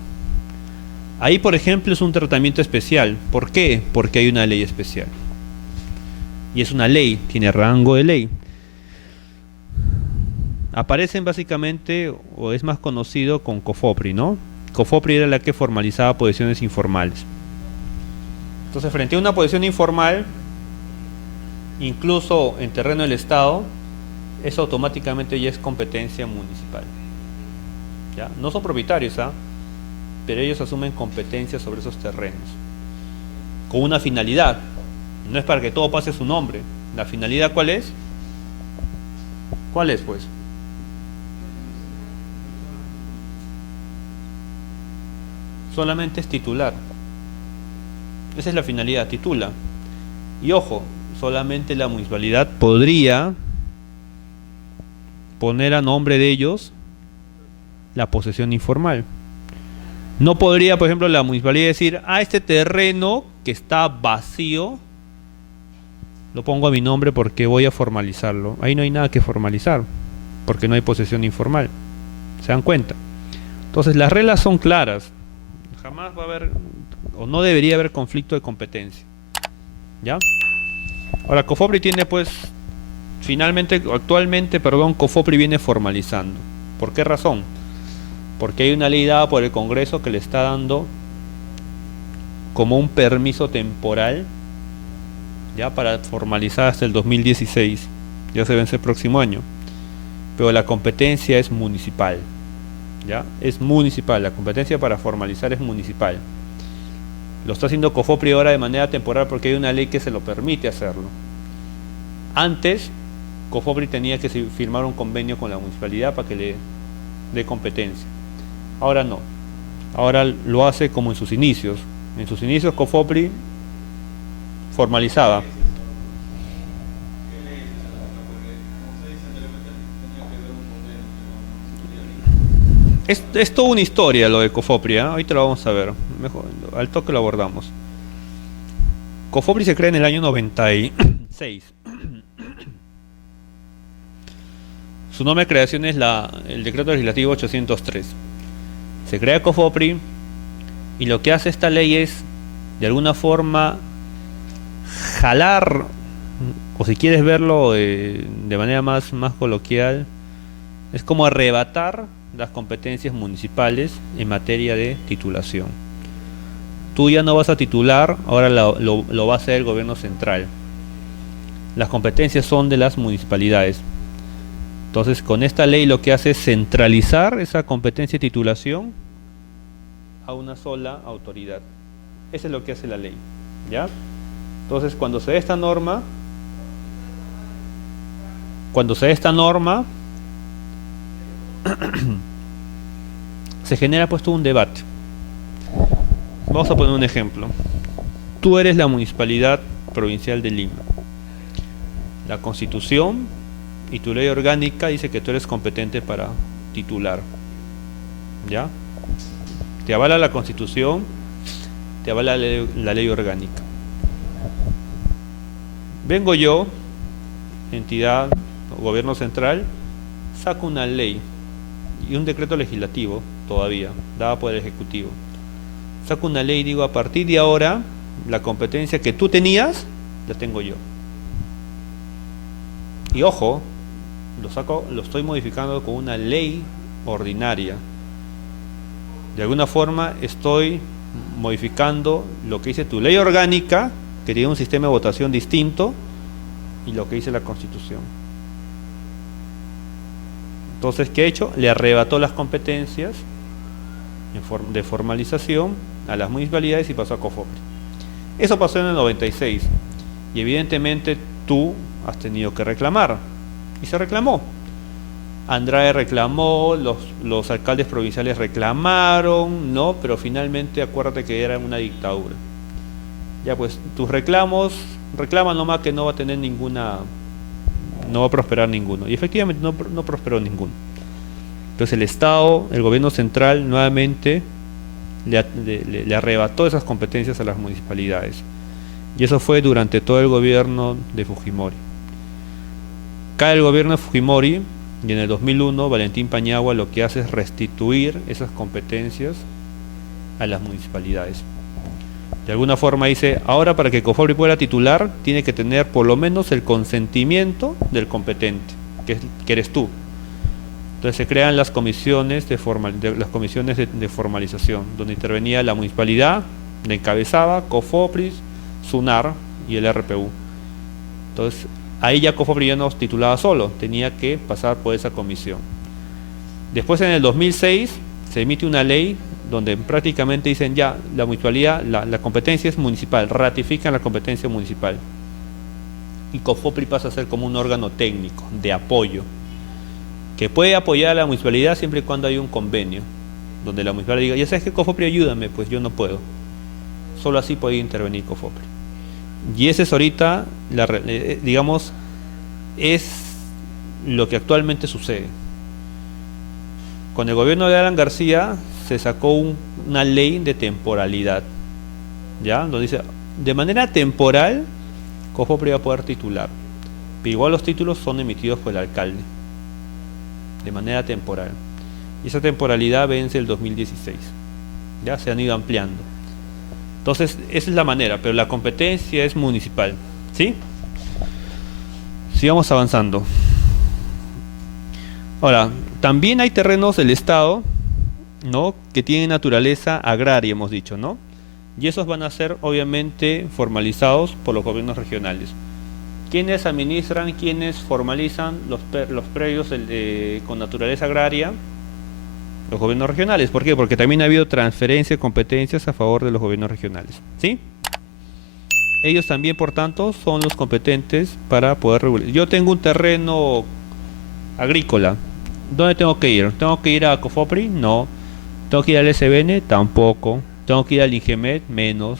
Ahí, por ejemplo, es un tratamiento especial. ¿Por qué? Porque hay una ley especial. Y es una ley, tiene rango de ley. aparecen básicamente, o es más conocido con COFOPRI, ¿no? COFOPRI era la que formalizaba posiciones informales. Entonces, frente a una posición informal, incluso en terreno del Estado, eso automáticamente ya es competencia municipal. ¿Ya? No son propietarios, ¿ah? Pero ellos asumen competencia sobre esos terrenos, con una finalidad. No es para que todo pase a su nombre. ¿La finalidad cuál es? ¿Cuál es, pues? Solamente es titular. Esa es la finalidad, titula. Y ojo, solamente la municipalidad podría poner a nombre de ellos la posesión informal. No podría, por ejemplo, la municipalidad decir, este terreno que está vacío, lo pongo a mi nombre porque voy a formalizarlo. Ahí no hay nada que formalizar, porque no hay posesión informal. ¿Se dan cuenta? Entonces las reglas son claras. Jamás va a haber, o no debería haber conflicto de competencia. ¿Ya? Ahora, COFOPRI tiene pues, actualmente, COFOPRI viene formalizando. ¿Por qué razón? Porque hay una ley dada por el Congreso que le está dando como un permiso temporal, ya para formalizar hasta el 2016. Ya se vence el próximo año. Pero la competencia es municipal. ¿Ya? Es municipal, la competencia para formalizar es municipal. Lo está haciendo COFOPRI ahora de manera temporal porque hay una ley que se lo permite hacerlo. Antes, COFOPRI tenía que firmar un convenio con la municipalidad para que le dé competencia. Ahora no. Ahora lo hace como en sus inicios. En sus inicios COFOPRI formalizaba. Es toda una historia lo de COFOPRI, ¿eh? Ahorita lo vamos a ver. Mejor, al toque lo abordamos. COFOPRI se crea en el año 96. Su nombre de creación es el Decreto Legislativo 803. Se crea COFOPRI y lo que hace esta ley es, de alguna forma, jalar, o si quieres verlo de manera más coloquial, es como arrebatar las competencias municipales en materia de titulación. Tú ya no vas a titular, ahora lo va a hacer el gobierno central. Las competencias son de las municipalidades. Entonces, con esta ley lo que hace es centralizar esa competencia de titulación a una sola autoridad. Eso es lo que hace la ley, ¿ya? Entonces, cuando se dé esta norma, se genera pues todo un debate. Vamos a poner un ejemplo. Tú eres la Municipalidad Provincial de Lima. La Constitución y tu ley orgánica dice que tú eres competente para titular. ¿Ya? Te avala la Constitución, te avala la ley orgánica. Vengo yo, entidad o gobierno central, saco una ley y un decreto legislativo todavía, dada por el Ejecutivo. Saco una ley y digo, a partir de ahora, la competencia que tú tenías, la tengo yo. Y ojo, lo estoy modificando con una ley ordinaria. De alguna forma estoy modificando lo que dice tu ley orgánica, que tiene un sistema de votación distinto, y lo que dice la Constitución. Entonces, ¿qué he hecho? Le arrebató las competencias de formalización a las municipalidades y pasó a COFOPRI. Eso pasó en el 96 y evidentemente tú has tenido que reclamar, y se reclamó. Andrade reclamó, los alcaldes provinciales reclamaron, ¿no? Pero finalmente acuérdate que era una dictadura. Ya pues, tus reclama nomás que no va a tener no va a prosperar ninguno. Y efectivamente no prosperó ninguno. Entonces el Estado, el gobierno central, nuevamente le arrebató esas competencias a las municipalidades. Y eso fue durante todo el gobierno de Fujimori. Cae el gobierno de Fujimori y en el 2001 Valentín Paniagua lo que hace es restituir esas competencias a las municipalidades. De alguna forma dice, ahora para que COFOPRI pueda titular, tiene que tener por lo menos el consentimiento del competente, que eres tú. Entonces se crean las comisiones las comisiones de formalización, donde intervenía la municipalidad, la encabezaba COFOPRIS, SUNAR y el RPU. Entonces ahí ya COFOPRIS ya no titulaba solo, tenía que pasar por esa comisión. Después en el 2006 se emite una ley donde prácticamente dicen ya, la municipalidad, la competencia es municipal, ratifican la competencia municipal. Y COFOPRIS pasa a ser como un órgano técnico, de apoyo, que puede apoyar a la municipalidad siempre y cuando hay un convenio, donde la municipalidad diga, ya sabes que COFOPRIS ayúdame, pues yo no puedo. Solo así puede intervenir COFOPRIS. Y ese es ahorita, digamos, es lo que actualmente sucede. Con el gobierno de Alan García se sacó una ley de temporalidad, ¿ya? Donde dice, de manera temporal, COFOPRIS va a poder titular, pero igual los títulos son emitidos por el alcalde, de manera temporal. Y esa temporalidad vence el 2016, ya se han ido ampliando. Entonces, esa es la manera, pero la competencia es municipal, ¿sí? Sigamos avanzando. Ahora, también hay terrenos del Estado, ¿no?, que tienen naturaleza agraria, hemos dicho, ¿no? Y esos van a ser obviamente formalizados por los gobiernos regionales. ¿Quiénes administran, quiénes formalizan los predios con naturaleza agraria? Los gobiernos regionales. ¿Por qué? Porque también ha habido transferencia de competencias a favor de los gobiernos regionales, ¿sí? Ellos también, por tanto, son los competentes para poder regular. Yo tengo un terreno agrícola. ¿Dónde tengo que ir? ¿Tengo que ir a COFOPRIS? No. ¿Tengo que ir al SBN? Tampoco. ¿Tengo que ir al INGEMET? Menos.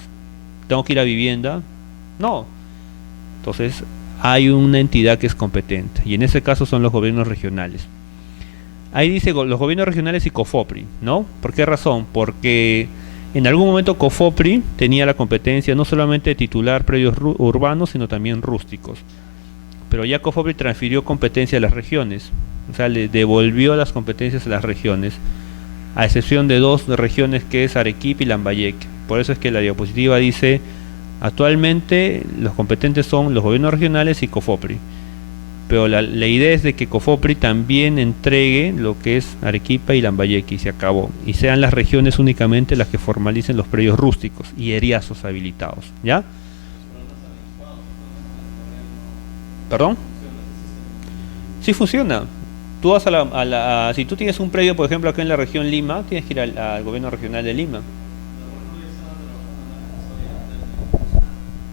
¿Tengo que ir a vivienda? No. Entonces, hay una entidad que es competente, y en ese caso son los gobiernos regionales. Ahí dice los gobiernos regionales y COFOPRIS, ¿no? ¿Por qué razón? Porque en algún momento COFOPRIS tenía la competencia no solamente de titular predios urbanos, sino también rústicos. Pero ya COFOPRIS transfirió competencia a las regiones, o sea, le devolvió las competencias a las regiones, a excepción de dos regiones, que es Arequipa y Lambayeque. Por eso es que la diapositiva dice, actualmente los competentes son los gobiernos regionales y COFOPRIS. Pero la idea es de que COFOPRIS también entregue lo que es Arequipa y Lambayeque, y se acabó. Y sean las regiones únicamente las que formalicen los predios rústicos y eriazos habilitados, ¿ya? ¿Perdón? Sí funciona. Tú vas si tú tienes un predio, por ejemplo, acá en la región Lima, tienes que ir al gobierno regional de Lima.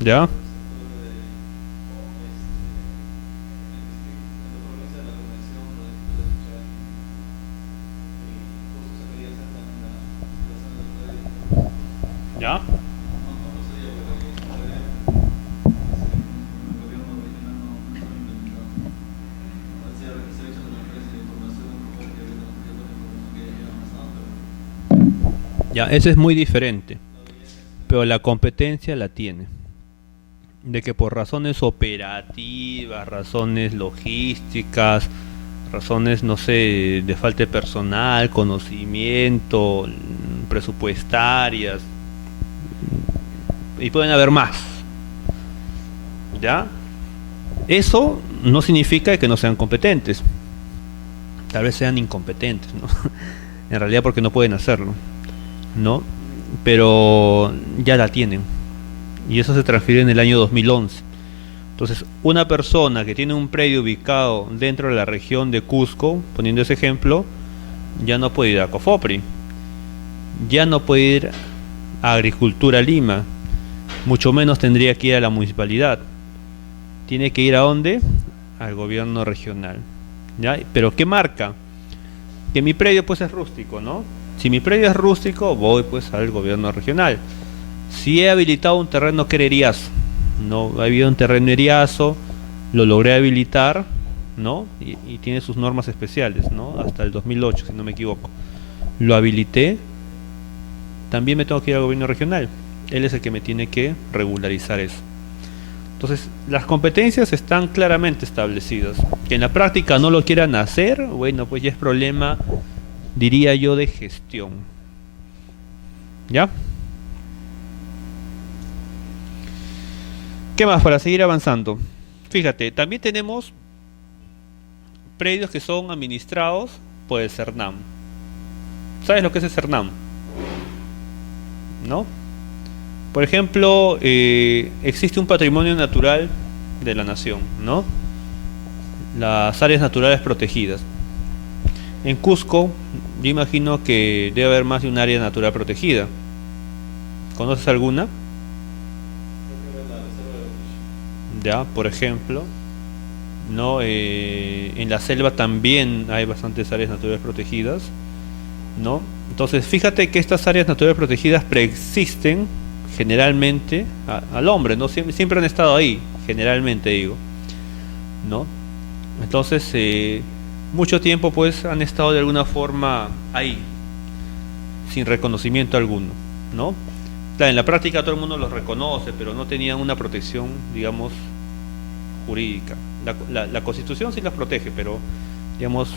¿Ya? ¿Ya? Ya, ese es muy diferente, pero la competencia la tiene. De que por razones operativas, razones logísticas, razones, no sé, de falta de personal, conocimiento, presupuestarias, y pueden haber más, ¿ya? Eso no significa que no sean competentes. Tal vez sean incompetentes, ¿no? En realidad porque no pueden hacerlo, ¿no? Pero ya la tienen. Y eso se transfirió en el año 2011. Entonces, una persona que tiene un predio ubicado dentro de la región de Cusco, poniendo ese ejemplo, ya no puede ir a COFOPRIS, ya no puede ir a Agricultura Lima, mucho menos tendría que ir a la municipalidad. Tiene que ir ¿a dónde? Al gobierno regional, ¿ya? Pero ¿qué marca? Que mi predio pues es rústico, ¿no? Si mi predio es rústico, voy pues al gobierno regional. Si he habilitado un terreno que era eriazo, no había un terreno eriazo, lo logré habilitar, ¿no? Y tiene sus normas especiales, ¿no? Hasta el 2008, si no me equivoco. Lo habilité, también me tengo que ir al gobierno regional. Él es el que me tiene que regularizar eso. Entonces, las competencias están claramente establecidas. Que en la práctica no lo quieran hacer, bueno, pues ya es problema, diría yo, de gestión. ¿Ya? ¿Qué más para seguir avanzando? Fíjate, también tenemos predios que son administrados por el CERNAM. ¿Sabes lo que es el CERNAM? ¿No? Por ejemplo, existe un patrimonio natural de la nación, ¿no? Las áreas naturales protegidas. En Cusco, yo imagino que debe haber más de un área natural protegida. ¿Conoces alguna? Creo que era la reserva de Uquiche. Ya, por ejemplo, ¿no? En la selva también hay bastantes áreas naturales protegidas, ¿no? Entonces, fíjate que estas áreas naturales protegidas preexisten generalmente al hombre, ¿no? Siempre han estado ahí, generalmente digo, ¿no? Entonces, mucho tiempo pues han estado de alguna forma ahí, sin reconocimiento alguno, ¿no? Claro, en la práctica todo el mundo los reconoce, pero no tenían una protección, digamos, jurídica. La Constitución sí las protege, pero, digamos,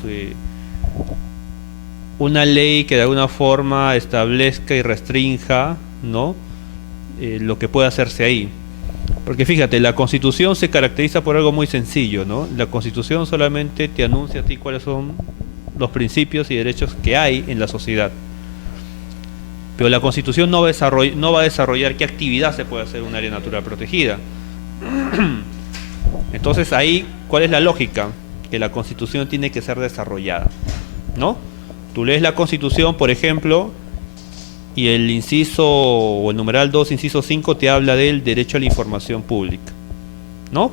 una ley que de alguna forma establezca y restrinja, ¿no? Lo que puede hacerse ahí. Porque fíjate, la Constitución se caracteriza por algo muy sencillo, ¿no? La Constitución solamente te anuncia a ti cuáles son los principios y derechos que hay en la sociedad. Pero la Constitución no va a desarrollar qué actividad se puede hacer en un área natural protegida. Entonces ahí, ¿cuál es la lógica? Que la Constitución tiene que ser desarrollada, ¿no? Tú lees la Constitución, por ejemplo, y el inciso o el numeral 2, inciso 5 te habla del derecho a la información pública, ¿no?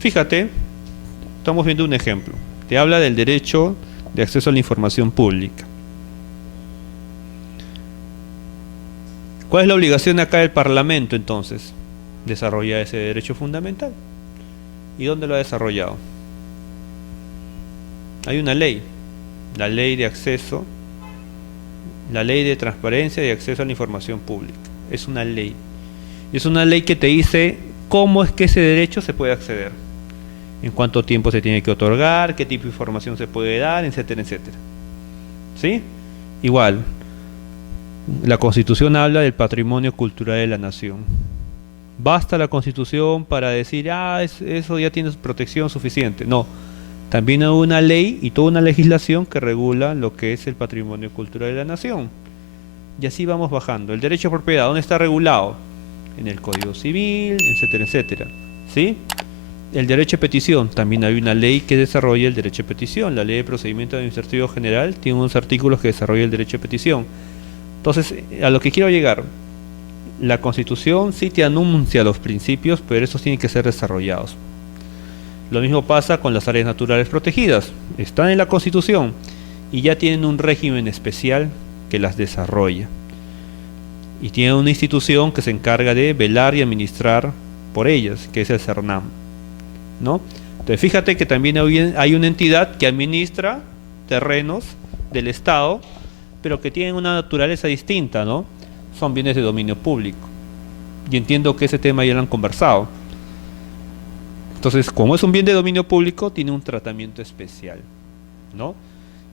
Fíjate, estamos viendo un ejemplo. Te habla del derecho de acceso a la información pública. ¿Cuál es la obligación acá del Parlamento entonces? Desarrollar ese derecho fundamental. ¿Y dónde lo ha desarrollado? Hay una ley, la ley de acceso, la ley de transparencia y acceso a la información pública. Es una ley. Es una ley que te dice cómo es que ese derecho se puede acceder, en cuánto tiempo se tiene que otorgar, qué tipo de información se puede dar, etcétera, etcétera. ¿Sí? Igual, la Constitución habla del patrimonio cultural de la nación. ¿Basta la Constitución para decir, eso ya tiene protección suficiente? No. También hay una ley y toda una legislación que regula lo que es el patrimonio cultural de la nación. Y así vamos bajando. El derecho a propiedad, ¿dónde está regulado? En el Código Civil, etcétera, etcétera. ¿Sí? El derecho a petición, también hay una ley que desarrolla el derecho a petición. La Ley de Procedimiento Administrativo General tiene unos artículos que desarrollan el derecho a petición. Entonces, a lo que quiero llegar, la Constitución sí te anuncia los principios, pero esos tienen que ser desarrollados. Lo mismo pasa con las áreas naturales protegidas. Están en la Constitución y ya tienen un régimen especial que las desarrolla. Y tienen una institución que se encarga de velar y administrar por ellas, que es el CERNAM, ¿no? Entonces fíjate que también hay una entidad que administra terrenos del Estado, pero que tienen una naturaleza distinta, ¿no? Son bienes de dominio público. Y entiendo que ese tema ya lo han conversado. Entonces, como es un bien de dominio público, tiene un tratamiento especial, ¿no?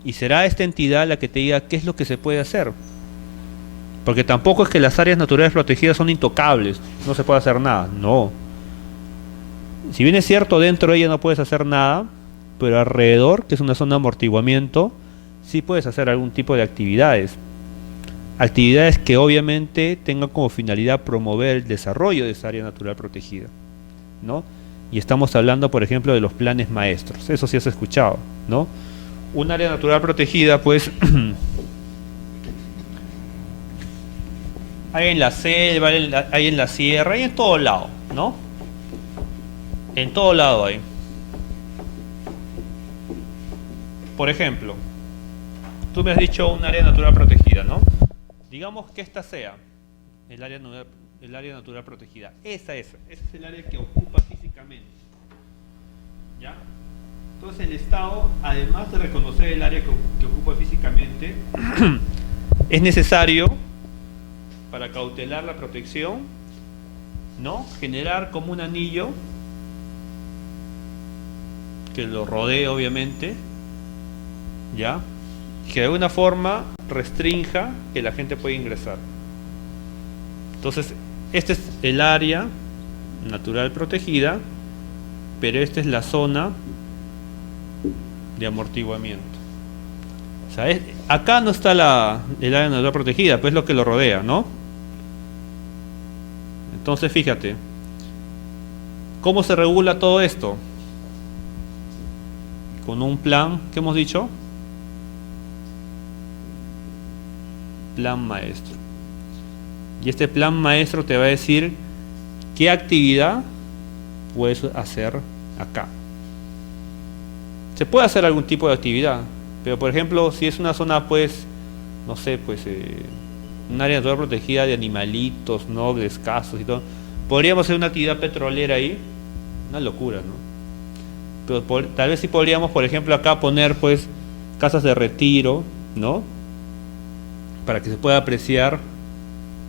Y será esta entidad la que te diga qué es lo que se puede hacer. Porque tampoco es que las áreas naturales protegidas son intocables, no se puede hacer nada, no. Si bien es cierto, dentro de ella no puedes hacer nada, pero alrededor, que es una zona de amortiguamiento, sí puedes hacer algún tipo de actividades. Actividades que obviamente tengan como finalidad promover el desarrollo de esa área natural protegida, ¿no? Y estamos hablando, por ejemplo, de los planes maestros. Eso sí has escuchado, ¿no? Un área natural protegida, pues, hay en la selva, hay en la sierra, hay en todo lado, ¿no? En todo lado hay. Por ejemplo, tú me has dicho un área natural protegida, ¿no? Digamos que esta sea el área natural protegida. Ese es el área que ocupa físicamente. ¿Ya? Entonces el Estado, además de reconocer el área que ocupa físicamente, es necesario, para cautelar la protección, ¿no?, generar como un anillo que lo rodee, obviamente, ¿ya?, que de alguna forma restrinja que la gente pueda ingresar. Entonces, este es el área natural protegida, pero esta es la zona de amortiguamiento. O sea, acá no está el área natural protegida, pues es lo que lo rodea, ¿no? Entonces, fíjate, ¿cómo se regula todo esto? Con un plan, ¿qué hemos dicho? Plan maestro. Y este plan maestro te va a decir qué actividad puedes hacer acá. Se puede hacer algún tipo de actividad, pero por ejemplo, si es una zona, pues, no sé, pues, un área natural protegida de animalitos, nobles, escasos y todo, podríamos hacer una actividad petrolera ahí, una locura, ¿no? Pero tal vez sí podríamos, por ejemplo, acá poner, pues, casas de retiro, ¿no? Para que se pueda apreciar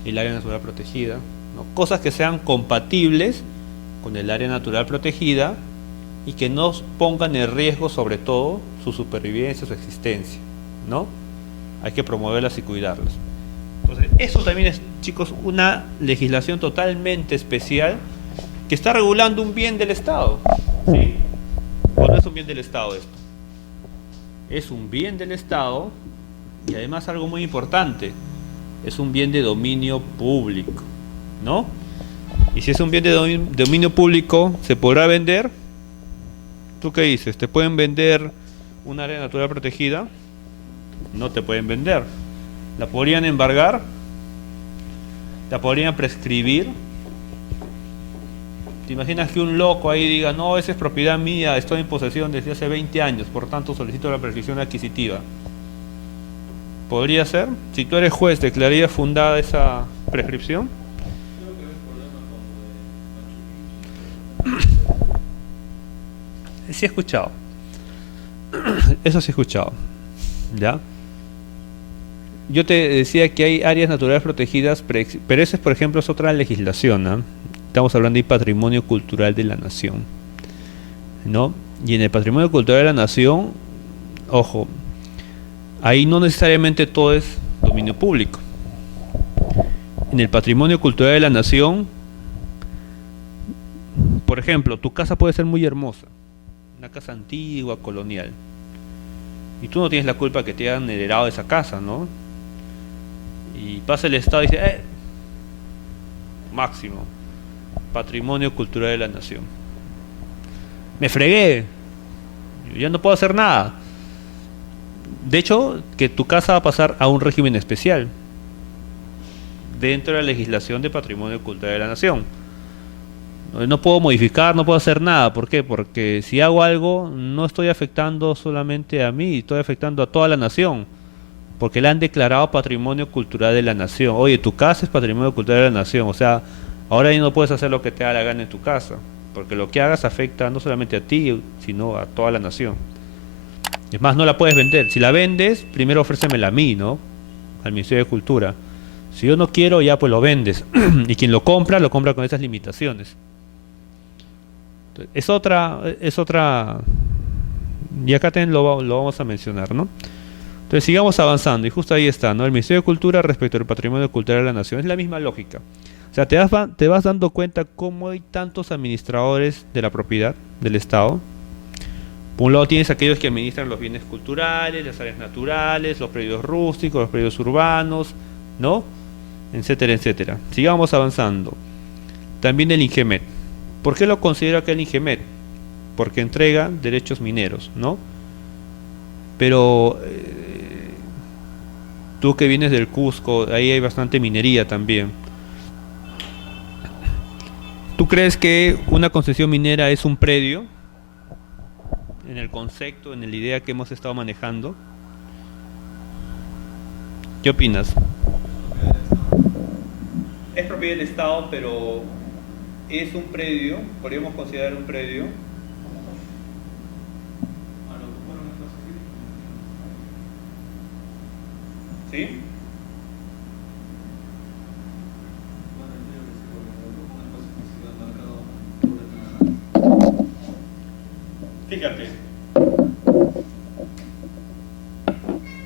el área natural protegida, ¿no? Cosas que sean compatibles con el área natural protegida y que no pongan en riesgo, sobre todo, su supervivencia, su existencia, ¿no? Hay que promoverlas y cuidarlas. Entonces, eso también es, chicos, una legislación totalmente especial que está regulando un bien del Estado, ¿sí? ¿O no es un bien del Estado esto? Es un bien del Estado y además algo muy importante, es un bien de dominio público, ¿no? Y si es un bien de dominio público, ¿se podrá vender? ¿Tú qué dices? ¿Te pueden vender un área natural protegida? No te pueden vender. ¿La podrían embargar? ¿La podrían prescribir? ¿Te imaginas que un loco ahí diga, no, esa es propiedad mía, estoy en posesión desde hace 20 años, por tanto solicito la prescripción adquisitiva? ¿Podría ser? Si tú eres juez, ¿declararías fundada esa prescripción? Sí he escuchado. Eso sí he escuchado. ¿Ya? Yo te decía que hay áreas naturales protegidas, pero esa, por ejemplo, es otra legislación, ¿no? Estamos hablando de patrimonio cultural de la nación, ¿no? Y en el patrimonio cultural de la nación, ojo, ahí no necesariamente todo es dominio público. En el patrimonio cultural de la nación, por ejemplo, tu casa puede ser muy hermosa, una casa antigua, colonial, y tú no tienes la culpa que te hayan heredado esa casa, ¿no? Y pasa el Estado y dice, máximo, patrimonio cultural de la nación. Me fregué, yo ya no puedo hacer nada. De hecho, que tu casa va a pasar a un régimen especial dentro de la legislación de patrimonio cultural de la nación. No puedo modificar, no puedo hacer nada. ¿Por qué? Porque si hago algo, no estoy afectando solamente a mí, estoy afectando a toda la nación. Porque la han declarado patrimonio cultural de la nación. Oye, tu casa es patrimonio cultural de la nación. O sea, ahora ya no puedes hacer lo que te da la gana en tu casa. Porque lo que hagas afecta no solamente a ti, sino a toda la nación. Es más, no la puedes vender. Si la vendes, primero ofrécemela a mí, ¿no? Al Ministerio de Cultura. Si yo no quiero, ya pues lo vendes. Y quien lo compra con esas limitaciones. Es otra, y acá también lo vamos a mencionar, ¿no? Entonces sigamos avanzando, y justo ahí está, ¿no? El Ministerio de Cultura respecto al patrimonio cultural de la nación, es la misma lógica. O sea, te vas dando cuenta cómo hay tantos administradores de la propiedad del Estado. Por un lado tienes aquellos que administran los bienes culturales, las áreas naturales, los predios rústicos, los predios urbanos, ¿no? Etcétera, etcétera. Sigamos avanzando. También el INGEMET. ¿Por qué lo considero acá el INGEMET? Porque entrega derechos mineros, ¿no? Pero tú que vienes del Cusco, ahí hay bastante minería también. ¿Tú crees que una concesión minera es un predio? En el concepto, en la idea que hemos estado manejando. ¿Qué opinas? Es propiedad del Estado, pero es un predio, podríamos considerar un predio. ¿Sí? Fíjate.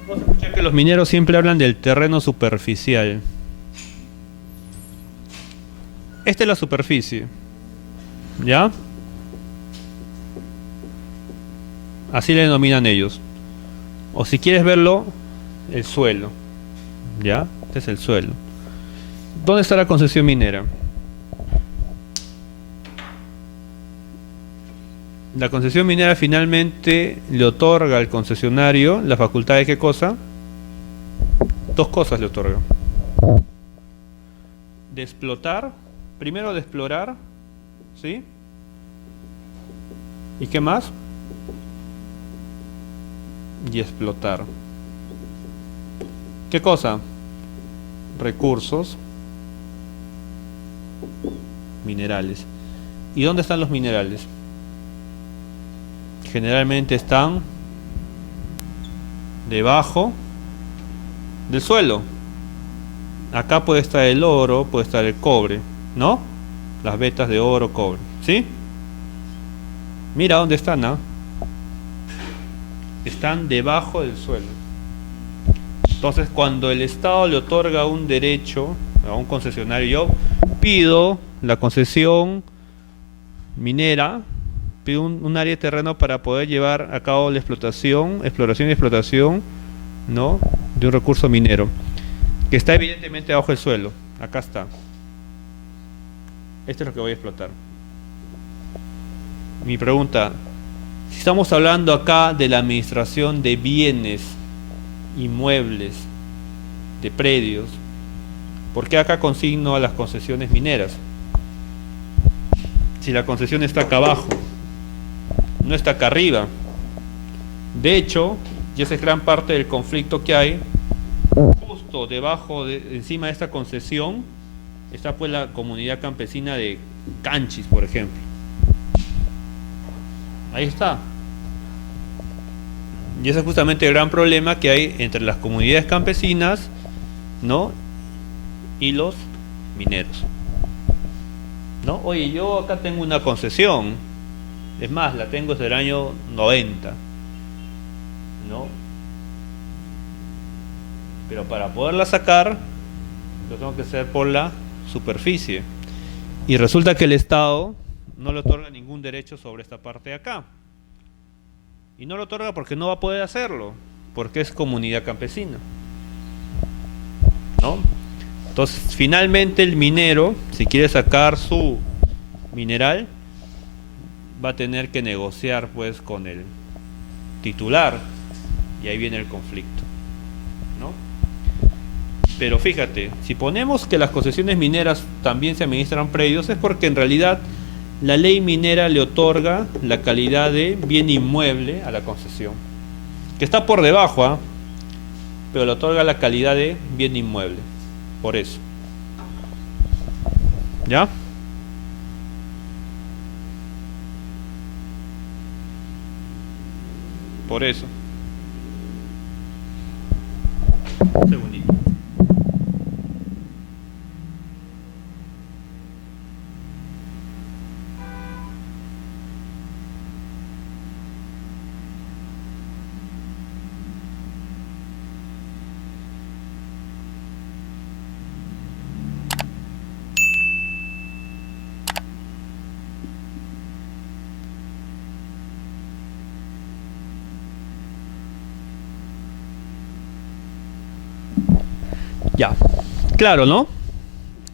Vos escuchás que los mineros siempre hablan del terreno superficial. Esta es la superficie. ¿Ya? Así le denominan ellos. O si quieres verlo, el suelo. ¿Ya? Este es el suelo. ¿Dónde está la concesión minera? La concesión minera finalmente le otorga al concesionario la facultad de ¿qué cosa? Dos cosas le otorga. De explotar, primero de explorar, ¿sí? ¿Y qué más? Y explotar. ¿Qué cosa? Recursos minerales. ¿Y dónde están los minerales? Generalmente están debajo del suelo. Acá puede estar el oro, puede estar el cobre, ¿no? Las vetas de oro, cobre, ¿sí? Mira dónde están, ¿no? Están debajo del suelo. Entonces, cuando el Estado le otorga un derecho a un concesionario, yo pido la concesión minera, pido un área de terreno para poder llevar a cabo la exploración y explotación, ¿no? De un recurso minero que está evidentemente bajo el suelo. Acá está. Esto es lo que voy a explotar. Mi pregunta, si estamos hablando acá de la administración de bienes inmuebles, de predios, ¿por qué acá consigno a las concesiones mineras? Si la concesión está acá abajo, no está acá arriba. De hecho, y esa es gran parte del conflicto que hay, justo debajo, encima de esta concesión, está pues la comunidad campesina de Canchis, por ejemplo. Ahí está. Y ese es justamente el gran problema que hay entre las comunidades campesinas, ¿no? Y los mineros, ¿no? Oye, yo acá tengo una concesión, es más, la tengo desde el año 90, ¿no? Pero para poderla sacar, lo tengo que hacer por la superficie. Y resulta que el Estado no le otorga ningún derecho sobre esta parte de acá. Y no lo otorga porque no va a poder hacerlo, porque es comunidad campesina, ¿no? Entonces, finalmente el minero, si quiere sacar su mineral, va a tener que negociar pues con el titular, y ahí viene el conflicto, ¿no? Pero fíjate, si ponemos que las concesiones mineras también se administran predios, es porque en realidad la ley minera le otorga la calidad de bien inmueble a la concesión, que está por debajo, ¿eh? Pero le otorga la calidad de bien inmueble, por eso. ¿Ya? Por eso. Un segundito. Ya, claro, ¿no?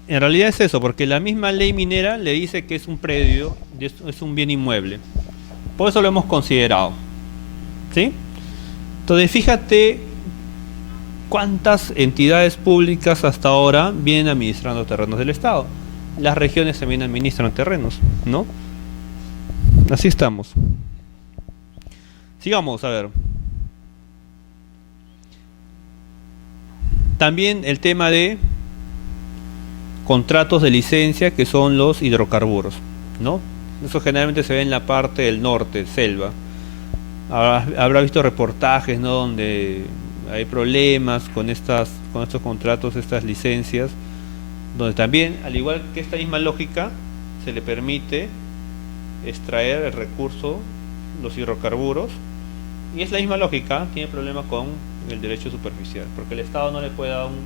En realidad es eso, porque la misma ley minera le dice que es un predio, es un bien inmueble. Por eso lo hemos considerado, ¿sí? Entonces, fíjate cuántas entidades públicas hasta ahora vienen administrando terrenos del Estado. Las regiones también administran terrenos, ¿no? Así estamos. Sigamos, a ver. También el tema de contratos de licencia, que son los hidrocarburos, ¿no? Eso generalmente se ve en la parte del norte, selva. Habrá visto reportajes, ¿no? Donde hay problemas con estos contratos, estas licencias, donde también, al igual que esta misma lógica, se le permite extraer el recurso, los hidrocarburos, y es la misma lógica, tiene problemas con el derecho superficial, porque el Estado no le puede dar un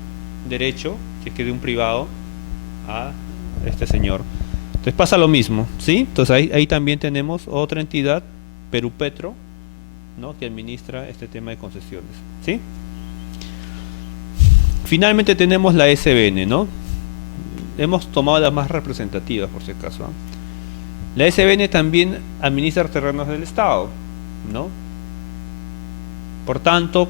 derecho, si es que de un privado, a este señor. Entonces pasa lo mismo, ¿sí? Entonces ahí también tenemos otra entidad, Perupetro, ¿no?, que administra este tema de concesiones, ¿sí? Finalmente tenemos la SBN, ¿no? Hemos tomado las más representativas, por si acaso, ¿no? La SBN también administra terrenos del Estado, ¿no? Por tanto,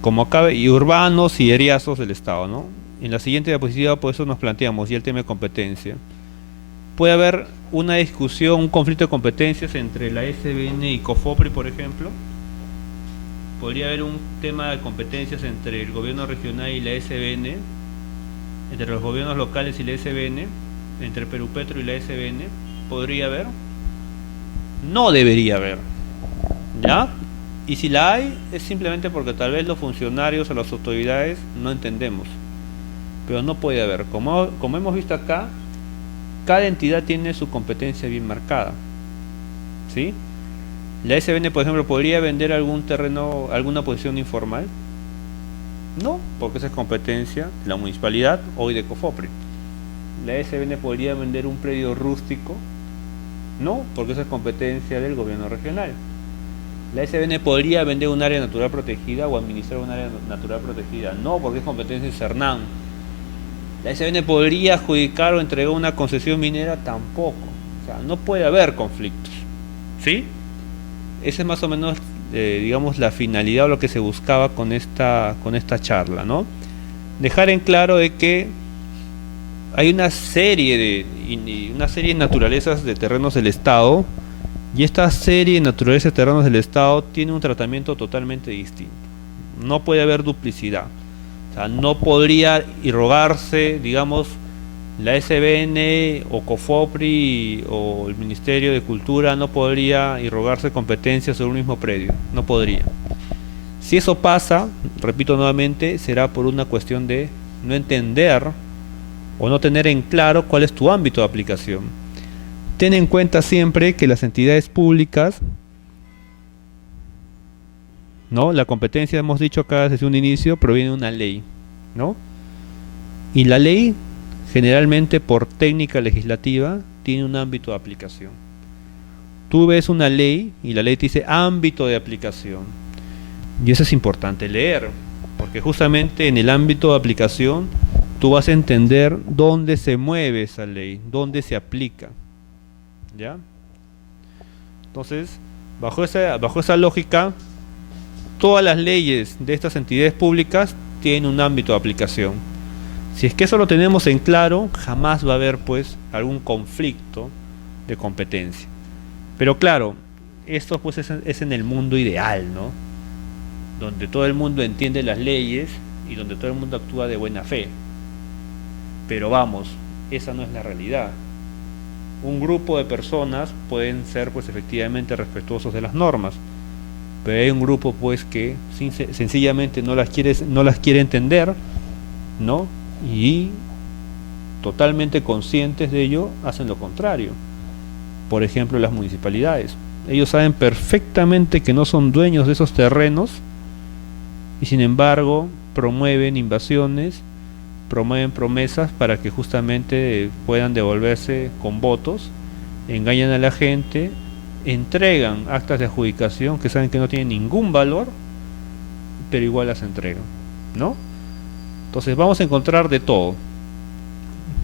como cabe, y urbanos y eriazos del Estado, ¿no? En la siguiente diapositiva, por eso nos planteamos ya el tema de competencia. Puede haber una discusión, un conflicto de competencias entre la SBN y COFOPRI, por ejemplo. Podría haber un tema de competencias entre el gobierno regional y la SBN, entre los gobiernos locales y la SBN, entre Perú Petro y la SBN. ¿Podría haber? No debería haber, ¿ya? Y si la hay, es simplemente porque tal vez los funcionarios o las autoridades no entendemos. Pero no puede haber. Como hemos visto acá, cada entidad tiene su competencia bien marcada, ¿sí? La SBN, por ejemplo, ¿podría vender algún terreno, alguna posición informal? No, porque esa es competencia de la municipalidad o de COFOPRI. La SBN podría vender un predio rústico, no, porque esa es competencia del gobierno regional. La SBN podría vender un área natural protegida o administrar un área natural protegida, no, porque es competencia de Cernam. La SBN podría adjudicar o entregar una concesión minera, tampoco. O sea, no puede haber conflictos, ¿sí? Esa es más o menos, digamos, la finalidad o lo que se buscaba con esta charla, ¿no? Dejar en claro de que hay una serie de naturalezas de terrenos del Estado, y esta serie de naturalezas de terrenos del Estado tiene un tratamiento totalmente distinto. No puede haber duplicidad. O sea, no podría irrogarse, digamos, la SBN o COFOPRI o el Ministerio de Cultura no podría irrogarse competencias sobre un mismo predio. No podría. Si eso pasa, repito nuevamente, será por una cuestión de no entender o no tener en claro cuál es tu ámbito de aplicación. Ten en cuenta siempre que las entidades públicas, ¿no?, la competencia, hemos dicho acá desde un inicio, proviene de una ley, ¿no? Y la ley, generalmente por técnica legislativa, tiene un ámbito de aplicación. Tú ves una ley y la ley te dice ámbito de aplicación. Y eso es importante leer, porque justamente en el ámbito de aplicación tú vas a entender dónde se mueve esa ley, dónde se aplica, ¿ya? Entonces, bajo esa lógica, todas las leyes de estas entidades públicas tienen un ámbito de aplicación. Si es que eso lo tenemos en claro, jamás va a haber pues algún conflicto de competencia. Pero claro, esto pues es en el mundo ideal, ¿no? Donde todo el mundo entiende las leyes y donde todo el mundo actúa de buena fe. Pero vamos, esa no es la realidad. Un grupo de personas pueden ser pues efectivamente respetuosos de las normas, pero hay un grupo pues que sencillamente no las quiere entender, ¿no? Y totalmente conscientes de ello hacen lo contrario. Por ejemplo, las municipalidades. Ellos saben perfectamente que no son dueños de esos terrenos y sin embargo promueven invasiones, promueven promesas para que justamente puedan devolverse con votos, engañan a la gente, entregan actas de adjudicación que saben que no tienen ningún valor, pero igual las entregan, ¿no? Entonces vamos a encontrar de todo.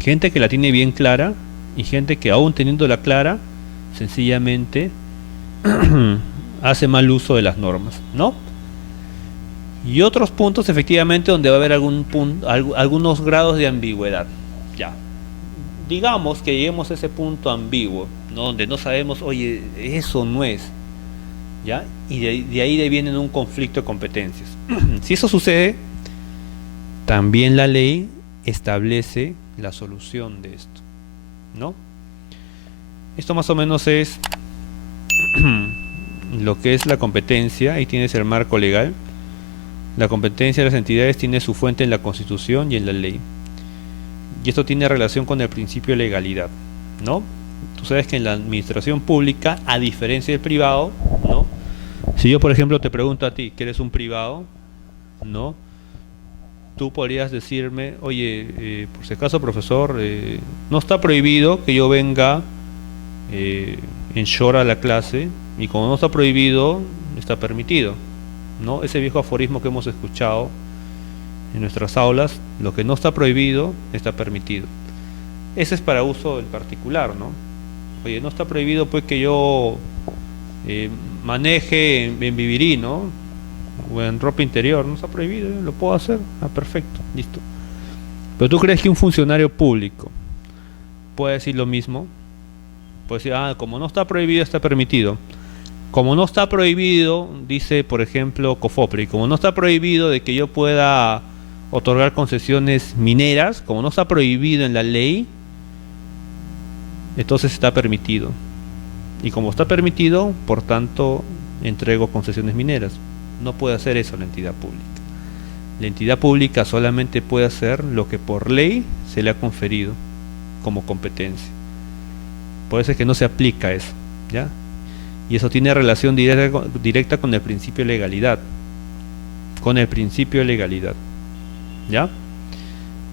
Gente que la tiene bien clara y gente que aún teniéndola clara, sencillamente hace mal uso de las normas, ¿no? Y otros puntos efectivamente donde va a haber algunos grados de ambigüedad. Ya. Digamos que lleguemos a ese punto ambiguo, ¿no?, donde no sabemos, oye, eso no es, ¿ya? Y de ahí viene un conflicto de competencias. Si eso sucede, también la ley establece la solución de esto, ¿no? Esto más o menos es lo que es la competencia. Ahí tienes el marco legal. La competencia de las entidades tiene su fuente en la Constitución y en la ley. Y esto tiene relación con el principio de legalidad, ¿no? Tú sabes que en la administración pública, a diferencia del privado, ¿no? Si yo, por ejemplo, te pregunto a ti, que eres un privado, ¿no?, tú podrías decirme, oye, por si acaso, profesor, no está prohibido que yo venga en short a la clase, y como no está prohibido, está permitido, ¿no? Ese viejo aforismo que hemos escuchado en nuestras aulas, lo que no está prohibido está permitido. Ese es para uso del particular, ¿no? Oye, no está prohibido pues que yo maneje en vivirí, ¿no? O en ropa interior, no está prohibido, lo puedo hacer, perfecto, listo. Pero ¿tú crees que un funcionario público puede decir lo mismo? Puede decir, como no está prohibido, está permitido. Como no está prohibido, dice por ejemplo Cofopri, como no está prohibido de que yo pueda otorgar concesiones mineras, como no está prohibido en la ley, entonces está permitido. Y como está permitido, por tanto, entrego concesiones mineras. No puede hacer eso la entidad pública. La entidad pública solamente puede hacer lo que por ley se le ha conferido como competencia. Por eso es que no se aplica eso, ¿ya? Y eso tiene relación directa con el principio de legalidad. Con el principio de legalidad, ¿ya?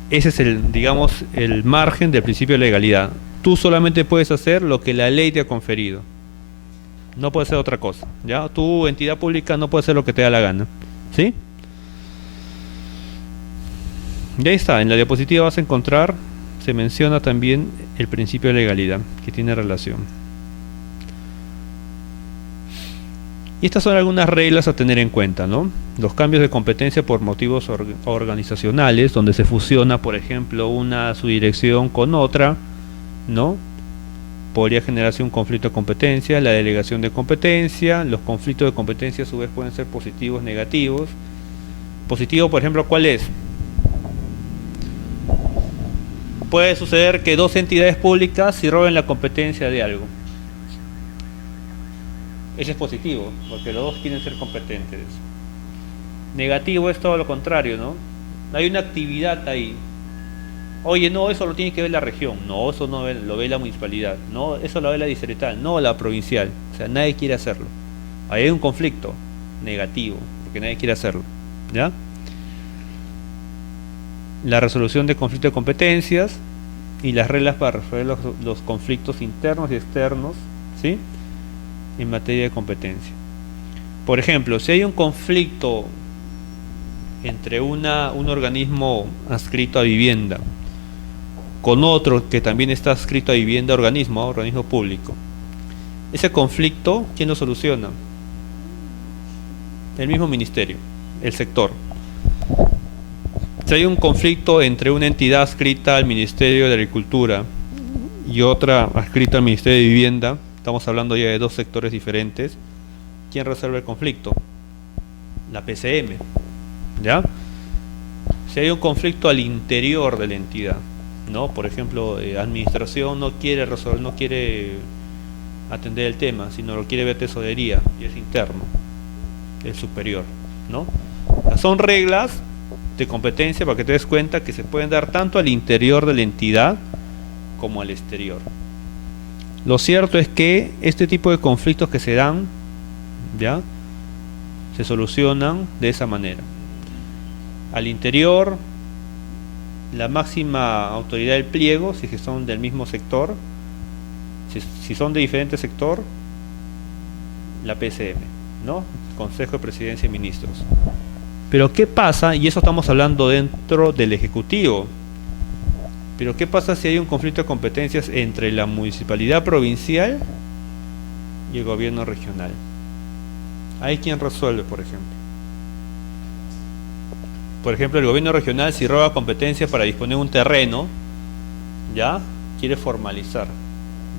Ese es el, digamos, el margen del principio de legalidad. Tú solamente puedes hacer lo que la ley te ha conferido. No puedes hacer otra cosa, ¿ya? Tu entidad pública no puede hacer lo que te da la gana, ¿sí? Y ahí está, en la diapositiva vas a encontrar, se menciona también el principio de legalidad, que tiene relación. Y estas son algunas reglas a tener en cuenta, ¿no? Los cambios de competencia por motivos organizacionales, donde se fusiona, por ejemplo, una subdirección con otra, ¿no? Podría generarse un conflicto de competencia, la delegación de competencia, los conflictos de competencia a su vez pueden ser positivos, negativos. Positivo, por ejemplo, ¿cuál es? Puede suceder que dos entidades públicas se roben la competencia de algo. Ese es positivo, porque los dos quieren ser competentes. Negativo es todo lo contrario, ¿no? Hay una actividad ahí. Oye, no, eso lo tiene que ver la región. No, eso no lo ve la municipalidad. No, eso lo ve la distrital, no la provincial. O sea, nadie quiere hacerlo. Ahí hay un conflicto negativo, porque nadie quiere hacerlo, ¿ya? La resolución de conflictos de competencias y las reglas para resolver los conflictos internos y externos, ¿sí? En materia de competencia. Por ejemplo, si hay un conflicto entre un organismo adscrito a vivienda con otro que también está adscrito a vivienda, organismo público, ese conflicto, ¿quién lo soluciona? El mismo ministerio, el sector. Si hay un conflicto entre una entidad adscrita al Ministerio de Agricultura y otra adscrita al Ministerio de Vivienda, estamos hablando ya de dos sectores diferentes, ¿quién resuelve el conflicto? La PCM, ¿ya? Si hay un conflicto al interior de la entidad, ¿no? Por ejemplo, administración no quiere resolver, no quiere atender el tema, sino lo quiere ver tesorería y es interno, es superior, ¿no? Son reglas de competencia para que te des cuenta que se pueden dar tanto al interior de la entidad como al exterior. Lo cierto es que este tipo de conflictos que se dan, ¿ya? Se solucionan de esa manera. Al interior, la máxima autoridad del pliego, si son del mismo sector, si son de diferente sector, la PCM, ¿no? Consejo de Presidencia y Ministros. Pero ¿qué pasa? Y eso estamos hablando dentro del Ejecutivo. Pero ¿qué pasa si hay un conflicto de competencias entre la municipalidad provincial y el gobierno regional? ¿Hay quien resuelve, por ejemplo? Por ejemplo, el gobierno regional, si roba competencia para disponer un terreno, ¿ya? Quiere formalizar.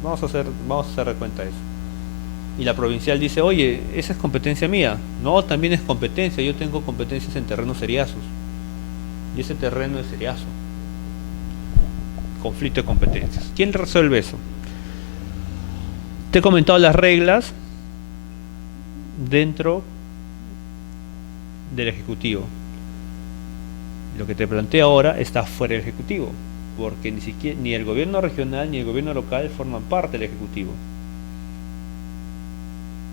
Vamos a hacer de cuenta eso. Y la provincial dice, oye, esa es competencia mía. No, también es competencia. Yo tengo competencias en terrenos seriazos. Y ese terreno es seriazo. Conflicto de competencias. ¿Quién resuelve eso? Te he comentado las reglas dentro del Ejecutivo. Lo que te planteo ahora está fuera del Ejecutivo, porque ni el gobierno regional ni el gobierno local forman parte del Ejecutivo.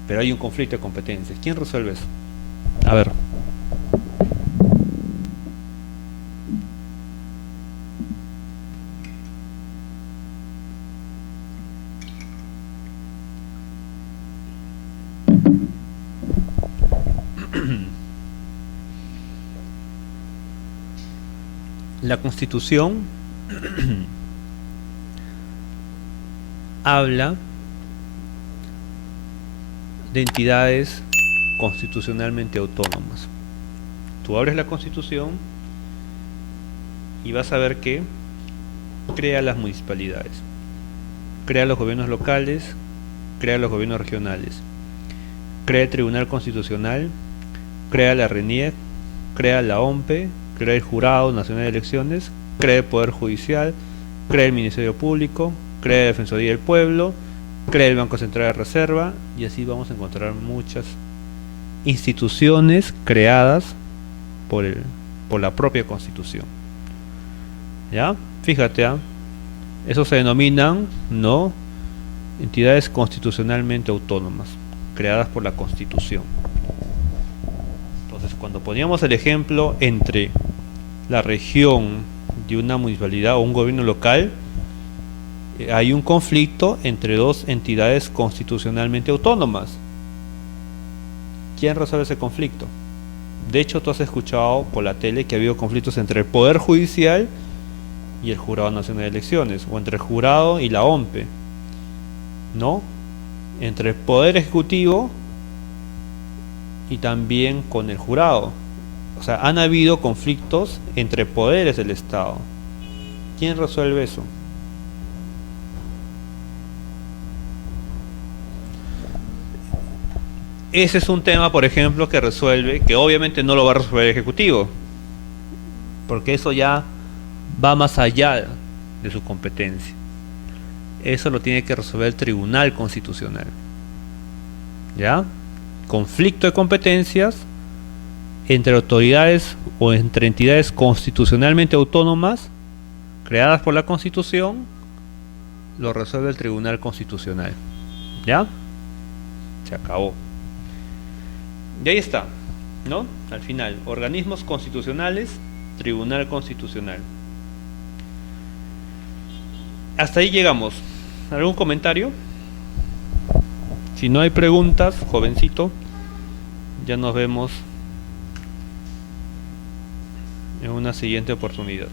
Pero hay un conflicto de competencias. ¿Quién resuelve eso? A ver. La Constitución habla de entidades constitucionalmente autónomas. Tú abres la Constitución y vas a ver que crea las municipalidades, crea los gobiernos locales, crea los gobiernos regionales, crea el Tribunal Constitucional, crea la RENIEC, crea la OMPE, crea el Jurado Nacional de Elecciones, crea el Poder Judicial, crea el Ministerio Público, crea la Defensoría del Pueblo, crea el Banco Central de Reserva, y así vamos a encontrar muchas instituciones creadas por la propia Constitución. ¿Ya? Fíjate, eso se denominan, ¿no?, entidades constitucionalmente autónomas, creadas por la Constitución. Entonces, cuando poníamos el ejemplo entre la región de una municipalidad o un gobierno local, hay un conflicto entre dos entidades constitucionalmente autónomas. ¿Quién resuelve ese conflicto? De hecho, tú has escuchado por la tele que ha habido conflictos entre el Poder Judicial y el Jurado Nacional de Elecciones, o entre el Jurado y la OMPE, ¿no? Entre el Poder Ejecutivo y también con el Jurado. O sea, han habido conflictos entre poderes del Estado. ¿Quién resuelve eso? Ese es un tema, por ejemplo, que obviamente no lo va a resolver el Ejecutivo, porque eso ya va más allá de su competencia. Eso lo tiene que resolver el Tribunal Constitucional. ¿Ya? Conflicto de competencias entre autoridades o entre entidades constitucionalmente autónomas creadas por la Constitución, lo resuelve el Tribunal Constitucional. ¿Ya? Se acabó. Y ahí está, ¿no? Al final, organismos constitucionales, Tribunal Constitucional. Hasta ahí llegamos. ¿Algún comentario? Si no hay preguntas, jovencito, ya nos vemos en una siguiente oportunidad.